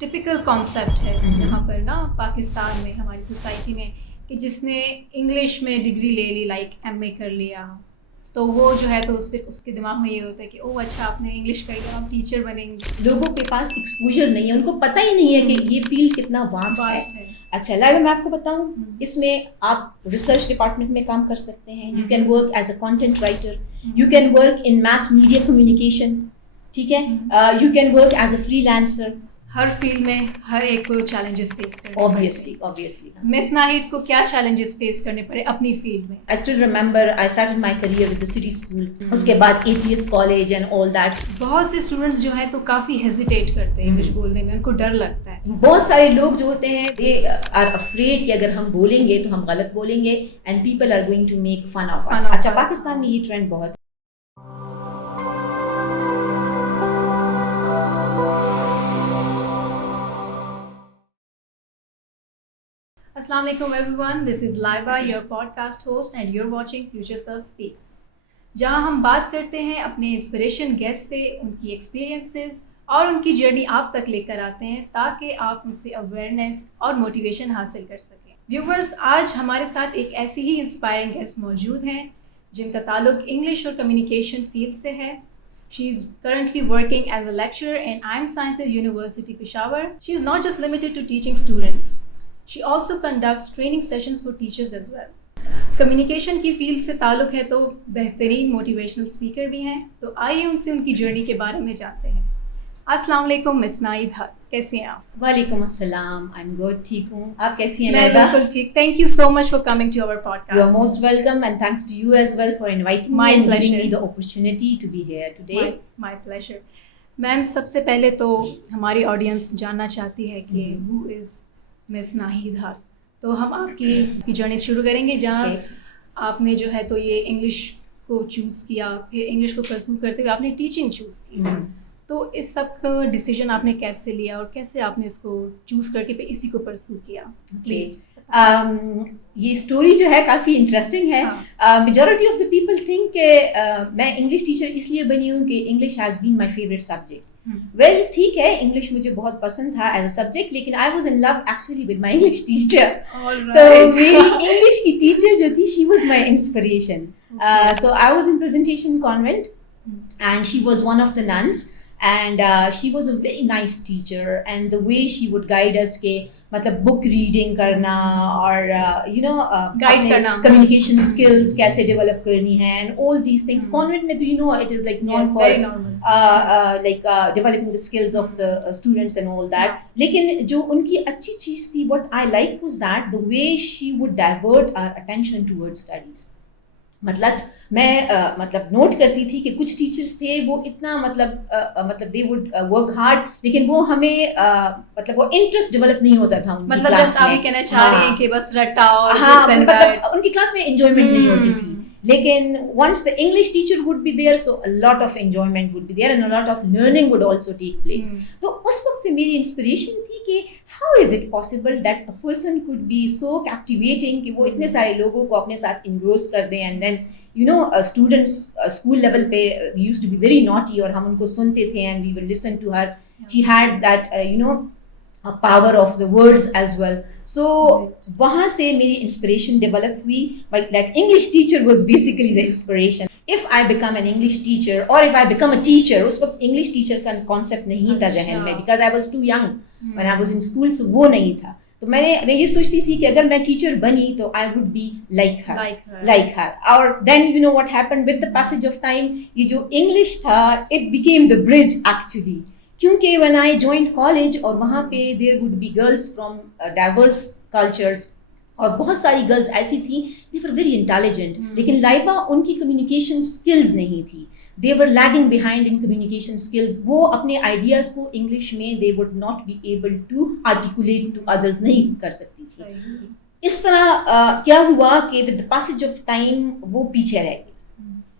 Typical concept ہے یہاں پر نا پاکستان میں, ہماری سوسائٹی میں, کہ جس نے انگلش میں ڈگری لے لی, لائک ایم اے کر لیا, تو وہ جو ہے تو صرف اس کے دماغ میں یہ ہوتا ہے کہ او اچھا آپ نے انگلش کر لیا, آپ ٹیچر بنیں گے. لوگوں کے پاس ایکسپوجر نہیں ہے, ان کو پتہ ہی نہیں ہے کہ یہ فیلڈ کتنا واسٹ ہے. اچھا لائبہ میں آپ کو بتاؤں, اس میں آپ ریسرچ ڈپارٹمنٹ میں کام کر سکتے ہیں, you can work as a content writer, you can work in mass media communication, ٹھیک ہے, you can work as a free lancer. Hare field میں ہر ایک کو چیلنجز فیس کرنے obviously. مس ناہید کو کیا چیلنجز فیس کرنے پڑے اپنی فیلڈ میں؟ I still remember I started my career with the city school. اس کے بعد APS college and all that. بہت سے اسٹوڈنٹس جو ہیں تو کافی ہیزیٹیٹ کرتے ہیں انگلش بولنے میں, ان کو ڈر لگتا ہے. بہت سارے لوگ جو ہوتے ہیں they are afraid کہ اگر ہم بولیں گے تو ہم غلط بولیں گے and people are going to make fun of us. اچھا پاکستان میں یہ ٹرینڈ بہت. السلام علیکم everyone, this is Laiba, your podcast host and you're watching Future Serve Speaks, جہاں ہم بات کرتے ہیں اپنے انسپریشن گیسٹ سے, ان کی ایکسپیرینسز اور ان کی جرنی آپ تک لے کر آتے ہیں تاکہ آپ ان سے اویئرنیس اور موٹیویشن حاصل کر سکیں. ویورز, آج ہمارے ساتھ ایک ایسی ہی انسپائرنگ گیسٹ موجود ہیں جن کا تعلق انگلش اور کمیونیکیشن فیلڈ سے ہے. She is currently working as a lecturer in IIM Sciences University, Peshawar. She is not just limited to teaching students. She also conducts training sessions for teachers as well. Communication کی field سے تعلق ہے تو بہترین motivational speaker بھی ہیں, تو آئیے ان سے ان کی جرنی کے بارے میں جانتے ہیں. السلام علیکم مس ناہید, کیسی ہیں آپ؟ وعلیکم السلام, I'm good, ٹھیک ہوں, آپ کیسی ہیں؟ میں بالکل ٹھیک. Thank you so much for coming to our podcast. You are most welcome and thanks to you as well for inviting me and giving me the opportunity to be here today. My pleasure. میم, سب سے پہلے تو ہماری audience جاننا چاہتی ہے کہ who is مس ناہید حق, تو ہم آپ کی جرنی شروع کریں گے جہاں آپ نے جو ہے تو یہ انگلش کو چوز کیا, پھر انگلش کو پرسو کرتے ہوئے آپ نے ٹیچنگ چوز کی. تو اس سب کا ڈیسیجن آپ نے کیسے لیا اور کیسے آپ نے اس کو چوز کر کے پھر اسی کو پرسو کیا؟ پلیز. یہ اسٹوری جو ہے کافی انٹرسٹنگ ہے. Majority of the people think کہ میں انگلش ٹیچر اس لیے بنی ہوں کہ English has been my favourite subject. Well ٹھیک ہے, انگلش مجھے بہت پسند تھا ایز اے سبجیکٹ, لیکن I was in love actually with my English teacher. تو میری انگلش کی ٹیچر جو تھی, she was my inspiration. So I was in Presentation Convent and she was one of the nuns and she was a very nice teacher and the way she would guide us کہ مطلب book reading کرنا اور you know guide کرنا, communication skills کیسے develop کرنی ہے and all these things. Convent میں تو you know it is like known for like developing the skills of the students and all that. لیکن جو ان کی اچھی چیز تھی, what I liked was that the way she would divert our attention towards studies. مطلب میں مطلب note کرتی تھی کہ کچھ ٹیچرس تھے وہ اتنا مطلب دے وڈ ورک ہارڈ, لیکن وہ ہمیں مطلب وہ انٹرسٹ ڈیولپ نہیں ہوتا تھا. مطلب جیسے آپ یہ کہنا چاہ رہی ہیں کہ بس رٹا اور مطلب ان کی کلاس میں انجوائمنٹ نہیں ہوتی تھی. لیکن once the English teacher would be there, so a lot of enjoyment would be there and a lot of learning would also take place. تو اس وقت سے میری انسپریشن تھی کہ how is it possible that a person could be so captivating کہ وہ اتنے سارے لوگوں کو اپنے ساتھ engross کر دیں. And then you know students school level پہ we used to be very naughty اور ہم ان کو سنتے تھے and we would listen to her. She had that you know power of the words as well. So وہاں سے میری inspiration develop ہوئی. Like that English teacher was basically the inspiration. If I become an English teacher or if I become a teacher, اس وقت English teacher کا concept نہیں تھا ذہن میں because I was too young when I was in school, so وہ نہیں تھا. تو میں یہ سوچتی تھی کہ اگر میں ٹیچر بنی تو I would be like her. اور then you know what happened with the passage of time, یہ جو English تھا it became the bridge actually. کیونکہ when I joined college اور وہاں پہ there would be girls from diverse cultures اور بہت ساری گرلز ایسی تھیں they were very intelligent, لیکن لائبہ ان کی communication skills نہیں تھی. they were lagging behind in communication skills. وہ اپنے ideas کو انگلش میں they would not be able to articulate to others, نہیں کر سکتی تھی. اس طرح کیا ہوا کہ with the passage of time وہ پیچھے رہ گئی.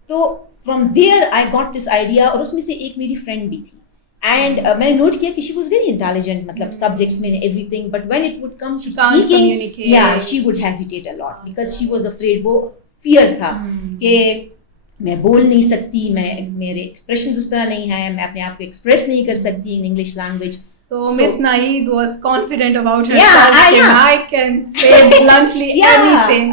تو from there I got this idea اور اس میں سے ایک میری فرینڈ بھی تھی. And میں نے نوٹ کیا کہ she was very intelligent, مطلب subjects میں everything, but when it would come to speaking, yeah, she would hesitate a lot because she was afraid. وہ fear تھا کہ میں بول نہیں سکتی, میرے ایکسپریشنز اس طرح نہیں ہیں, میں اپنے آپ کو ایکسپریس نہیں کر سکتی in English language. So Miss Naeed was confident about herself. I can say bluntly anything.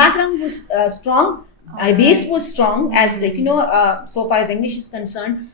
background was strong. My base was strong as like so far as English is concerned.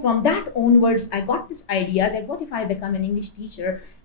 from that onwards, I got this idea that what if I become an English teacher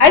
I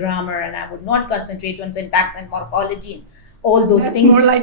grammar and I would not concentrate on syntax and morphology and all those That's things. More like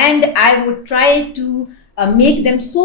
and I would try to make them so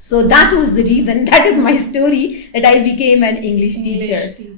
So that was the reason, that is my story, that I became an English teacher.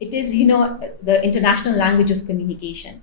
it is the international language of communication.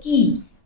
key,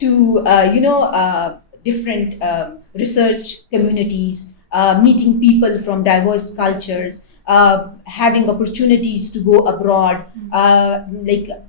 to different research communities, meeting people from diverse cultures, having opportunities to go abroad, like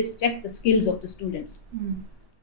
just check the skills of the students.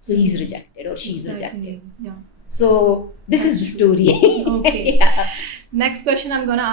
so he is rejected or she is rejected. So this is the story. Okay. Next question I'm gonna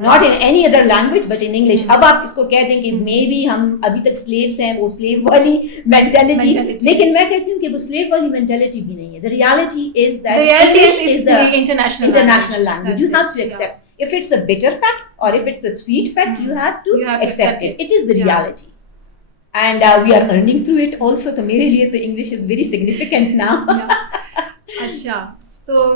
not in any other language but in English. اب آپ اس کو کہہ دیں کہ may be ہم ابھی تک slaves ہیں, وہ slave والی mentality, لیکن میں کہتی ہوں کہ وہ slave والی mentality بھی نہیں ہے. The reality is that English is the international language. You have to accept. If it's a bitter fact or if it's a sweet fact, you have to accept it. It is the reality. And we are earning through it also. تو میرے لیے تو English is very significant now. اچھا, تو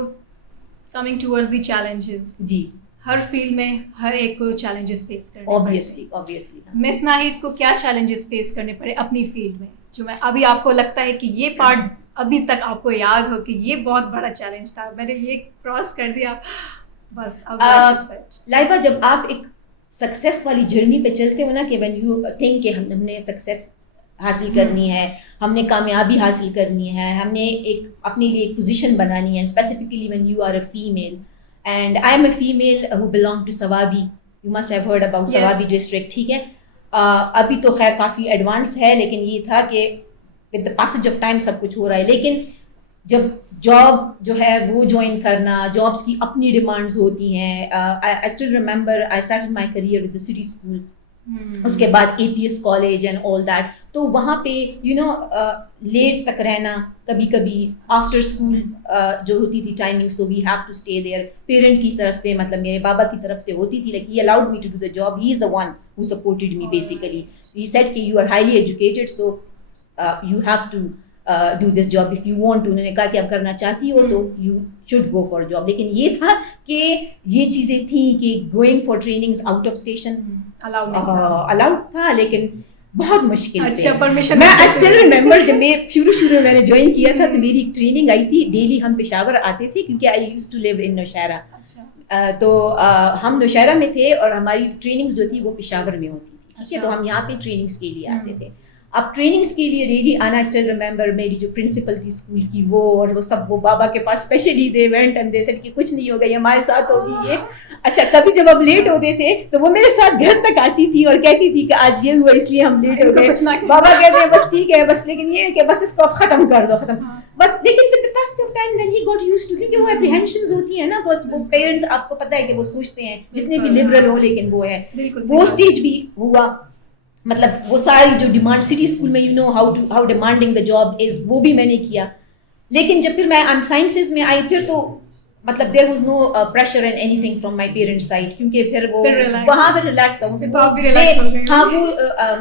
coming towards the challenges. جی, ہر field میں ہر ایک کو چیلنجز فیس کرنے obviously. مس ناہید کو کیا چیلنجز فیس کرنے پڑے اپنی فیلڈ میں, جو میں ابھی آپ کو لگتا ہے کہ یہ پارٹ ابھی تک آپ کو یاد ہو کہ یہ بہت بڑا چیلنج تھا, میں نے یہ کراس کر دیا بس اب لائبہ, جب آپ ایک سکسیس والی جرنی پہ چلتے ہو نا, کہ when you think کہ ہم نے سکسیس حاصل کرنی ہے, ہم نے کامیابی حاصل کرنی ہے, ہم نے ایک اپنے لیے ایک پوزیشن بنانی ہے, specifically when you are a female. And I am a female who belong to Sawabi. You must have heard about Sawabi district. ٹھیک ہے, ابھی تو خیر کافی ایڈوانس ہے, لیکن یہ تھا کہ with the passage of time سب کچھ ہو رہا ہے. لیکن جب جاب جو ہے وہ جوائن کرنا, جابس کی اپنی ڈیمانڈز ہوتی ہیں. I still remember I started my career with the city school. اس کے بعد APS college and all that. تو وہاں پہ لیٹ تک رہنا, کبھی کبھی آفٹر اسکول جو ہوتی تھی ٹائمنگس, تو we have to stay there. Parent کی طرف سے, مطلب میرے بابا کی طرف سے ہوتی تھی, like he allowed me to do the job. He is the one who supported me basically. He said کہ you are highly educated, so you have to do this job if you want to. انہوں نے کہا کہ اب کرنا چاہتی ہو تو you should go for job. لیکن یہ تھا کہ یہ چیزیں تھیں کہ going for trainings out of station allowed تھا, لیکن بہت مشکل سے. میں آئی اسٹل ریممبر جب میں شروع میں نے جوائن کیا تھا تو میری ایک ٹریننگ آئی تھی. ڈیلی ہم پشاور آتے تھے کیونکہ آئی یوز ٹو لیو ان نوشہرہ. تو ہم نوشہرہ میں تھے اور ہماری ٹریننگز جو تھی وہ پشاور میں ہوتی تھی. ٹھیک ہے, تو ہم یہاں پہ ٹریننگس کے لیے آتے تھے. اب ٹریننگس کے لیے ڈیلی آنا. اسٹل ریممبر میری جو پرنسپل تھی اسکول کی, وہ اور وہ سب, وہ بابا کے پاس specially they went and they said کہ کچھ نہیں ہوگا, یہ ہمارے ساتھ ہوگی یہ. اچھا, کبھی جب اب لیٹ ہوتے تھے تو وہ میرے ساتھ گھر تک آتی تھی اور کہتی تھی کہ آج یہ ہوا اس لیے ہم لیٹ ہو گئے. بابا کہتے ہیں بس ٹھیک ہے, بس لیکن یہ کہ بس اس کو اب ختم کر دو, ختم. بٹ لیکن with the passage of time then he got used to, کیونکہ وہ اپریہینشنز ہوتی ہیں نا, وہ پیرنٹس آپ کو پتہ ہے کہ وہ سوچتے ہیں جتنے بھی لبرل ہو, لیکن وہ ہے وہ اسٹیج بھی ہوا. مطلب وہ ساری جو ڈیمانڈ سٹی اسکول میں, you know how demanding the job is, وہ بھی میں نے کیا. لیکن جب پھر میں سائنسز میں آئی, پھر تو مطلب there was no pressure and any thing from my parents side, کیونکہ پھر وہ وہاں پہ ریلیکس تھا. ہاں, وہ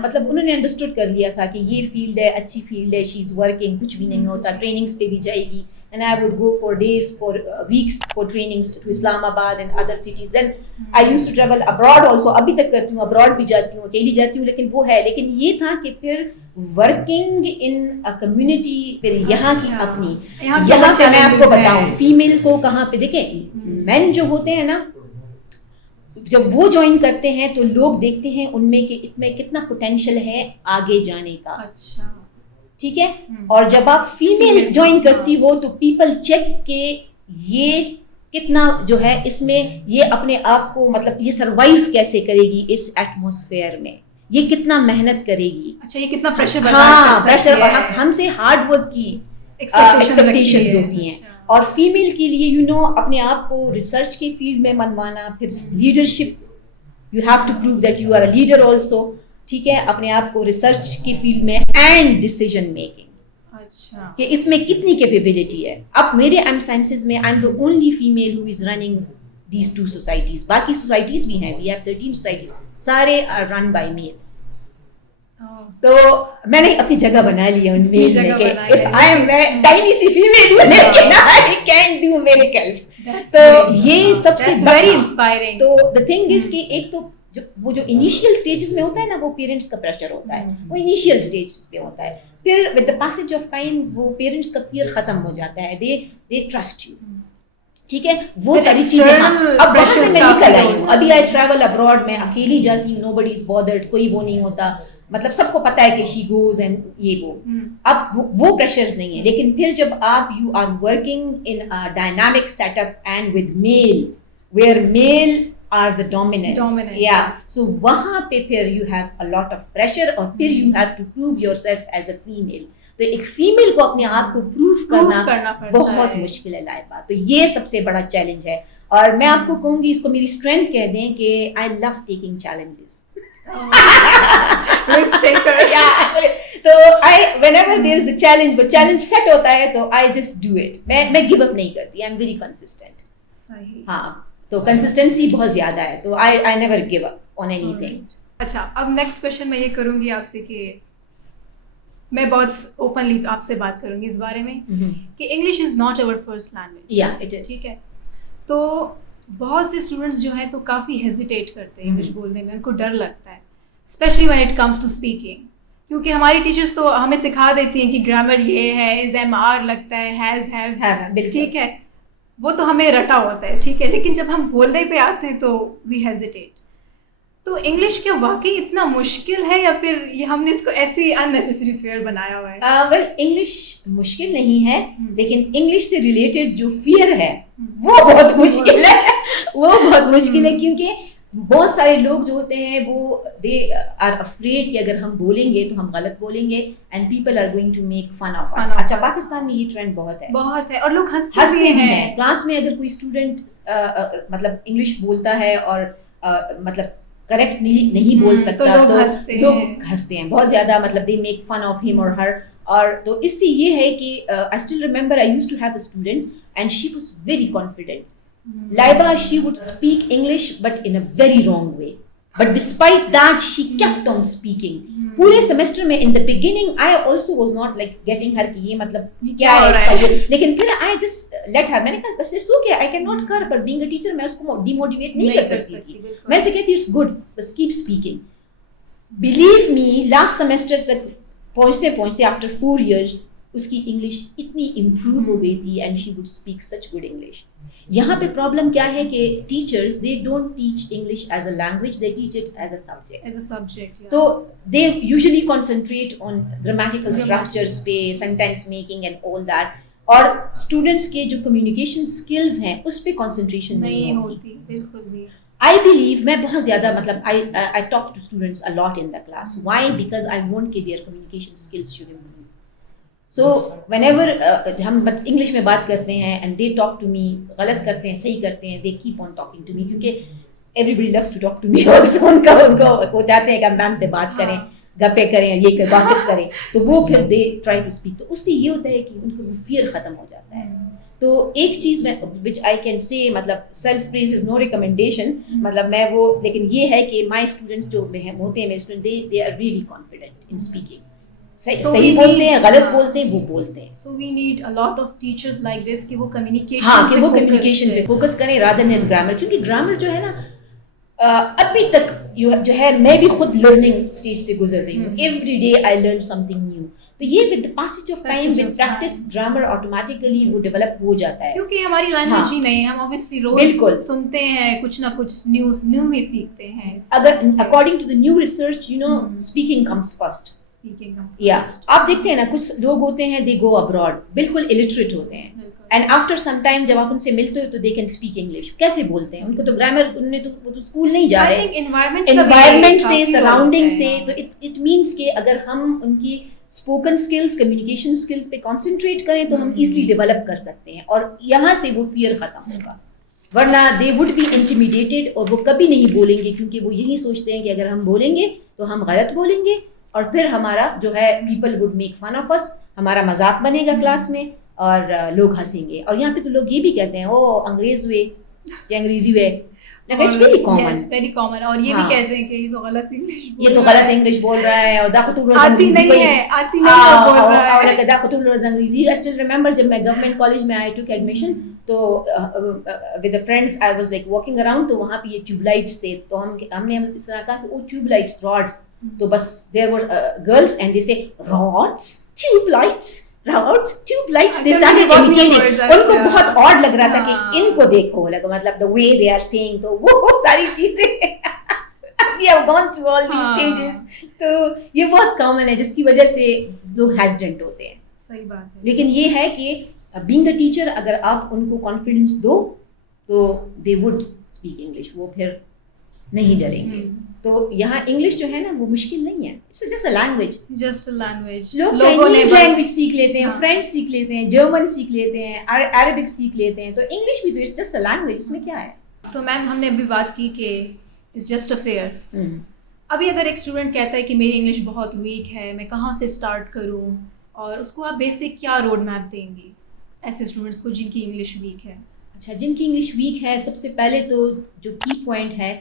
مطلب انہوں نے انڈرسٹوڈ کر لیا تھا کہ یہ فیلڈ ہے, اچھی فیلڈ ہے, شی از ورکنگ, کچھ بھی نہیں ہوتا, ٹریننگس پہ بھی جائے گی. And I would go for days, for weeks for trainings to Islamabad and other cities. Then I used to travel abroad also. ابھی تک کرتی ہوں, abroad بھی جاتی ہوں, اکیلی جاتی ہوں, لیکن وہ ہے. لیکن یہ تھا کہ پھر working in a community, پھر یہاں کی اپنی, یہاں پہ میں آپ کو بتاؤں فیمیل کو کہاں پہ دیکھیں, مین جو ہوتے ہیں نا, جب وہ جوائن کرتے ہیں تو لوگ دیکھتے ہیں ان میں کہ اس میں کتنا پوٹینشیل ہے آگے جانے کا. اچھا, ٹھیک ہے. اور جب آپ فیمیل جوائن کرتی ہو تو پیپل چیک کہ یہ کتنا جو ہے اس میں, یہ اپنے آپ کو مطلب یہ سروائیو کیسے کرے گی اس ایٹماسفیئر میں, یہ کتنا محنت کرے گی. اچھا, یہ کتنا پریشر, ہاں پریشر, ہم سے ہارڈ ورک کی ایکسپیکٹیشنز ہوتی ہیں. اور فیمیل کے لیے یو نو اپنے آپ کو ریسرچ کی فیلڈ میں منوانا, پھر leadership, you have to prove that you are a leader also. ٹھیک ہے, اپنے آپ کو ریسرچ کی فیلڈ میں اینڈ ڈیسیژن میکنگ, اچھا, کہ اس میں کتنی کیپیبلٹی ہے. اب میرے ایم سائنسز میں I am the only female who is running these 2 societies. باقی سوسائٹیز بھی ہیں, وی ہیو 13 سوسائٹیز, سارے آر رن بائی میل. تو میں نے اپنی جگہ بنا لی ہے ان میل میں کہ اف آئی ایم ٹائنی سی female I can do miracles. تو یہ سب سے ویری انسپائرنگ. تو دا تھنگ از کہ ایک تو وہ جو انیشیل اسٹیجز میں ہوتا ہے نا, وہ پیرنٹس کا پریشر ہوتا ہے, وہ انیشیل اسٹیجز پہ ہوتا ہے. پھر with the passage of time وہ پیرنٹس کا فیئر ختم ہو جاتا ہے, دے ٹرسٹ یو. ٹھیک ہے, وہ ساری چیزیں. اب وہاں سے میں نکل آئی ہوں, ابھی آئی ٹریول ابراڈ, میں اکیلی جاتی ہوں, نو بڈی از بادرڈ, کوئی وہ نہیں ہوتا, مطلب سب کو پتا ہے کہ شی گوز اینڈ یہ وہ. اب وہ پریشرز نہیں ہیں. لیکن پھر جب آپ you are working in dynamic set up and with male, where male are the dominant. Yeah, so وہاں پہ پھر you have a lot of pressure, اور پھر you have to prove yourself as a female. تو ایک female کو اپنے آپ کو پروف کرنا بہت مشکل ہے لائبہ. تو یہ سب سے بڑا چیلنج ہے. اور میں آپ کو کہوں گی اس کو میری اسٹرینتھ کہہ دیں کہ آئی لو ٹیکنگ چیلنجز. تو when ever there is a challenge, وہ چیلنج سیٹ ہوتا ہے تو آئی جسٹ ڈو اٹ. میں گیو اپ نہیں کرتی, آئی ایم ویری کنسسٹنٹ. ہاں, تو کنسسٹنسی بہت زیادہ ہے, تو I never give up on any thing. اچھا, اب نیکسٹ کوشچن میں یہ کروں گی آپ سے کہ میں بہت اوپنلی آپ سے بات کروں گی اس بارے میں کہ English is not our first language. یا اٹ از. ٹھیک ہے, تو بہت سے اسٹوڈنٹس جو ہیں تو کافی ہیزیٹیٹ کرتے ہیں انگلش بولنے میں, ان کو ڈر لگتا ہے, specially when it comes to speaking, کیونکہ ہماری ٹیچرس تو ہمیں سکھا دیتی ہیں کہ گرامر یہ ہے, از ایم آر لگتا ہے, ہیز ہیو, ٹھیک ہے, وہ تو ہمیں رٹا ہوتا ہے, ٹھیک ہے, لیکن جب ہم بولنے پہ آتے ہیں تو وی ہیزیٹیٹ. تو انگلش کیا واقعی اتنا مشکل ہے یا پھر یہ ہم نے اس کو ایسی اننیسیسری فیئر بنایا ہوا ہے؟ ویل, انگلش مشکل نہیں ہے, لیکن انگلش سے ریلیٹڈ جو فیئر ہے وہ بہت مشکل ہے. وہ بہت مشکل ہے کیونکہ بہت سارے لوگ جو ہوتے ہیں وہ دے آر افریڈ کہ اگر ہم بولیں گے تو ہم غلط بولیں گے and people are going to make fun of us. اچھا, پاکستان میں یہ ٹرینڈ بہت ہے اور لوگ ہنستے بھی ہیں. کلاس میں اگر کوئی اسٹوڈنٹ مطلب انگلش بولتا ہے اور مطلب کریکٹ نہیں بول سکتا تو لوگ ہنستے ہیں بہت زیادہ, مطلب دے میک فن آف ہم اور ہر. اور تو اس سے یہ ہے کہ I still remember I used to have a student and she was very confident. Laiba, she would speak English but in a very wrong way. But despite that, she kept on speaking. پورے semester میں in the beginning I also was not like getting her کہ یہ مطلب کیا ہے اس کا یہ, لیکن پھر I just let her. میں نے کہا بس it's okay, I cannot کر, but being a teacher میں اس کو demotivate نہیں کر سکتی تھی. میں اسے کہتی it's good, بس keep speaking. Believe me, last semester تک پہنچتے پہنچتے after 4 years اس کی انگلش اتنی امپروو ہو گئی تھی and she would speak such good English. یہاں پہ پرابلم کیا ہے کہ teachers they don't teach English as a language, they teach it as a subject. تو they usually concentrate on grammatical structures پہ, sentence making and all that, اور students کے جو کمیونیکیشن اسکلز ہیں اس پہ کنسنٹریشن نہیں ہوتی بالکل بھی. I believe میں بہت زیادہ مطلب I talk to students a lot in the class. Why? Because I want کہ their communication skills should improve. So whenever ہم انگلش میں بات کرتے ہیں and they talk to me, غلط کرتے ہیں صحیح کرتے ہیں, they keep on talking to me کیونکہ everybody loves to talk to me also. ان کو وہ چاہتے ہیں کہ ہم میم سے بات کریں, گپے کریں, یہ گاسپ کریں, تو وہ پھر they try to speak. تو اس سے یہ ہوتا ہے کہ ان کو وہ فیئر ختم ہو جاتا ہے. تو ایک چیز میں which I can say, مطلب self praise is no recommendation, مطلب میں وہ, لیکن یہ ہے کہ my students جو ہوتے ہیں میرے student, they are really confident in speaking. صحیح بولتے ہیں, غلط بولتے ہیں, وہ بولتے ہیں. So we need a lot of teachers like this کہ وہ communication, ہاں, کہ وہ communication پہ فوکس کریں rather than grammar. کیونکہ grammar جو ہے نا ابھی تک جو ہے میں بھی خود لرننگ اسٹیج سے گزر رہی ہوں. Every day I learn some thing new. تو یہ with پاسیج of time with practice grammar automatically وہ ڈیولپ ہو جاتا ہے, کیونکہ ہماری لینگویج ہی نہیں ہے. ہم obviously روز سنتے ہیں کچھ نہ کچھ نیو ہی سیکھتے ہیں. اگر according to the new research, you know, speaking comes first. یا آپ دیکھتے ہیں نا کچھ لوگ ہوتے ہیں they go abroad, بالکل illiterate ہوتے ہیں, and after some time جب آپ ان سے ملتے ہو تو they can speak English. کیسے بولتے ہیں, ان کو تو گرامر, انہوں نے تو وہ تو اسکول نہیں جا رہے, environment سے, surrounding سے. تو it means کہ اگر ہم ان کی اسپوکن اسکلس, کمیونیکیشن اسکلس پہ کانسنٹریٹ کریں تو ہم ایزلی ڈیولپ کر سکتے ہیں, اور یہاں سے وہ فیئر ختم ہوگا. ورنہ دے وڈ بی انٹیمیڈیٹڈ, اور وہ کبھی نہیں بولیں گے, کیونکہ وہ یہی سوچتے ہیں کہ اگر ہم بولیں گے تو ہم غلط بولیں گے, اور پھر ہمارا جو ہے people would make fun of us, ہمارا مذاق بنے گا کلاس میں اور لوگ ہنسیں گے. اور یہاں پہ تو لوگ یہ بھی کہتے ہیں او انگریز ہوئے یا انگریزی ہوئے, ویری کامن. اور یہ بھی کہتے ہیں کہ یہ تو غلط انگلش بول رہا ہے, اور آتی نہیں ہے انگریزی. I still remember جب میں گورنمنٹ کالج میں I took admission, تو with the friends I was like walking around, تو وہاں پہ یہ ٹیوب لائٹس تھے, تو ہم نے اس طرح کہا کہ وہ ٹیوب لائٹس rods, تو بس there were girls and they say rods, tube lights, rods, tube lights. They started imitating. ان کو بہت odd لگ رہا تھا کہ ان کو دیکھو, مطلب the way they are saying, تو وہ ساری چیزیں we have gone through all these stages. تو یہ بہت common ہے جس کی وجہ سے لوگ hesitant ہوتے ہیں. صحیح بات ہے. لیکن یہ ہے کہ being a teacher, اگر آپ ان کو confidence دو تو they would speak English. وہ پھر نہیں ڈریں گے. تو یہاں انگلش جو ہے نا وہ مشکل نہیں ہے, اٹس جسٹ اے لینگویج. لوگ چائنیز لینگویج سیکھ لیتے ہیں, فرینچ سیکھ لیتے ہیں, جرمن سیکھ لیتے ہیں, عربک سیکھ لیتے ہیں, تو انگلش بھی تو اٹس جسٹ اے لینگویج, اس میں کیا ہے. تو میم ہم نے ابھی بات کی کہ اٹس جسٹ اے فیئر. ابھی اگر ایک اسٹوڈنٹ کہتا ہے کہ میری انگلش بہت ویک ہے, میں کہاں سے اسٹارٹ کروں, اور اس کو آپ بیسک کیا روڈ میپ دیں گے ایسے اسٹوڈنٹس کو جن کی انگلش ویک ہے؟ اچھا, جن کی انگلش ویک ہے, سب سے پہلے تو جو کی پوائنٹ ہے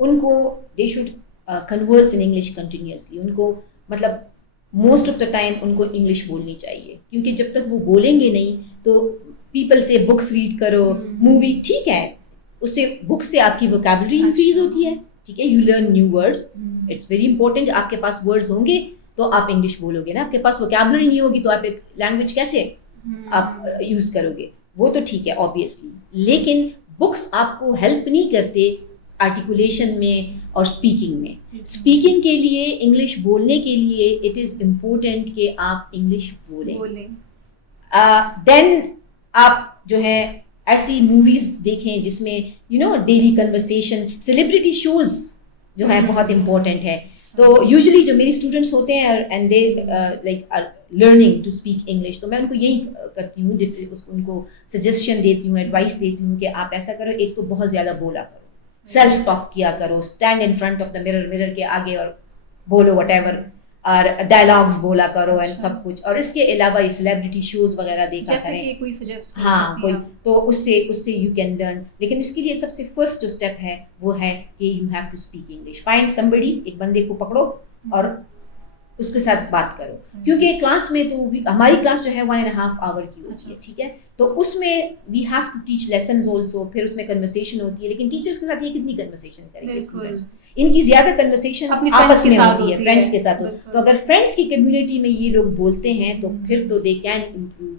ان کو they should converse in English continuously. ان کو مطلب موسٹ آف دا ٹائم ان کو انگلش بولنی چاہیے, کیونکہ جب تک وہ بولیں گے نہیں تو پیپل سے بکس ریڈ کرو, مووی, ٹھیک ہے, اس سے بک سے آپ کی ووکیبلری انکریز ہوتی ہے, ٹھیک ہے, you learn new words, it's very important. آپ کے پاس ورڈز ہوں گے تو آپ انگلش بولو گے نا, آپ کے پاس ووکیبلری نہیں ہوگی تو آپ ایک لینگویج کیسے آپ یوز کرو گے, وہ تو ٹھیک ہے آبویسلی. لیکن بکس آپ کو ہیلپ نہیں کرتے آرٹیکولیشن میں اور اسپیکنگ میں. اسپیکنگ کے لیے, انگلش بولنے کے لیے اٹ از امپورٹنٹ کہ آپ انگلش بولیں. دین آپ جو ہے ایسی موویز دیکھیں جس میں ڈیلی کنورسیشن, سیلیبریٹی شوز جو ہے بہت امپورٹنٹ ہے. تو یوزلی جو میری اسٹوڈنٹس ہوتے ہیں and they like learning to speak English, تو میں ان کو یہی کرتی ہوں, جیسے ان کو سجیشن دیتی ہوں, ایڈوائس دیتی ہوں کہ آپ ایسا کرو, ایک تو بہت زیادہ بولا کرو, سیلف ٹاک کیا کرو, stand in front of the mirror کے آگے اور بولو وٹ ایور, اور ڈائلاگس بولا کرو اینڈ سب کچھ. اور اس کے علاوہ یہ سیلیبریٹی شوز وغیرہ دیکھا کریں, کوئی سجیسٹ, ہاں کوئی, تو اس سے یو کین لرن. لیکن اس کے لیے سب سے فرسٹ جو اسٹیپ ہے وہ ہے کہ you have to speak English. Find somebody, ایک بندے کو پکڑو اور اس کے ساتھ بات کرو, کیونکہ کلاس میں تو ہماری کلاس جو ہے 1.5 hour کی ہوتی ہے, ٹھیک ہے, تو اس میں we have to teach lessons also, پھر اس میں کنورسیشن ہوتی ہے. لیکن ٹیچرس کے ساتھ یہ کتنی کنورسیشن کریں گے اسٹوڈنٹس, ان کی زیادہ کنورسیشن آپس میں ہوتی ہے, فرینڈس کے ساتھ. تو اگر فرینڈس کی کمیونٹی میں یہ لوگ بولتے ہیں تو پھر تو they can improve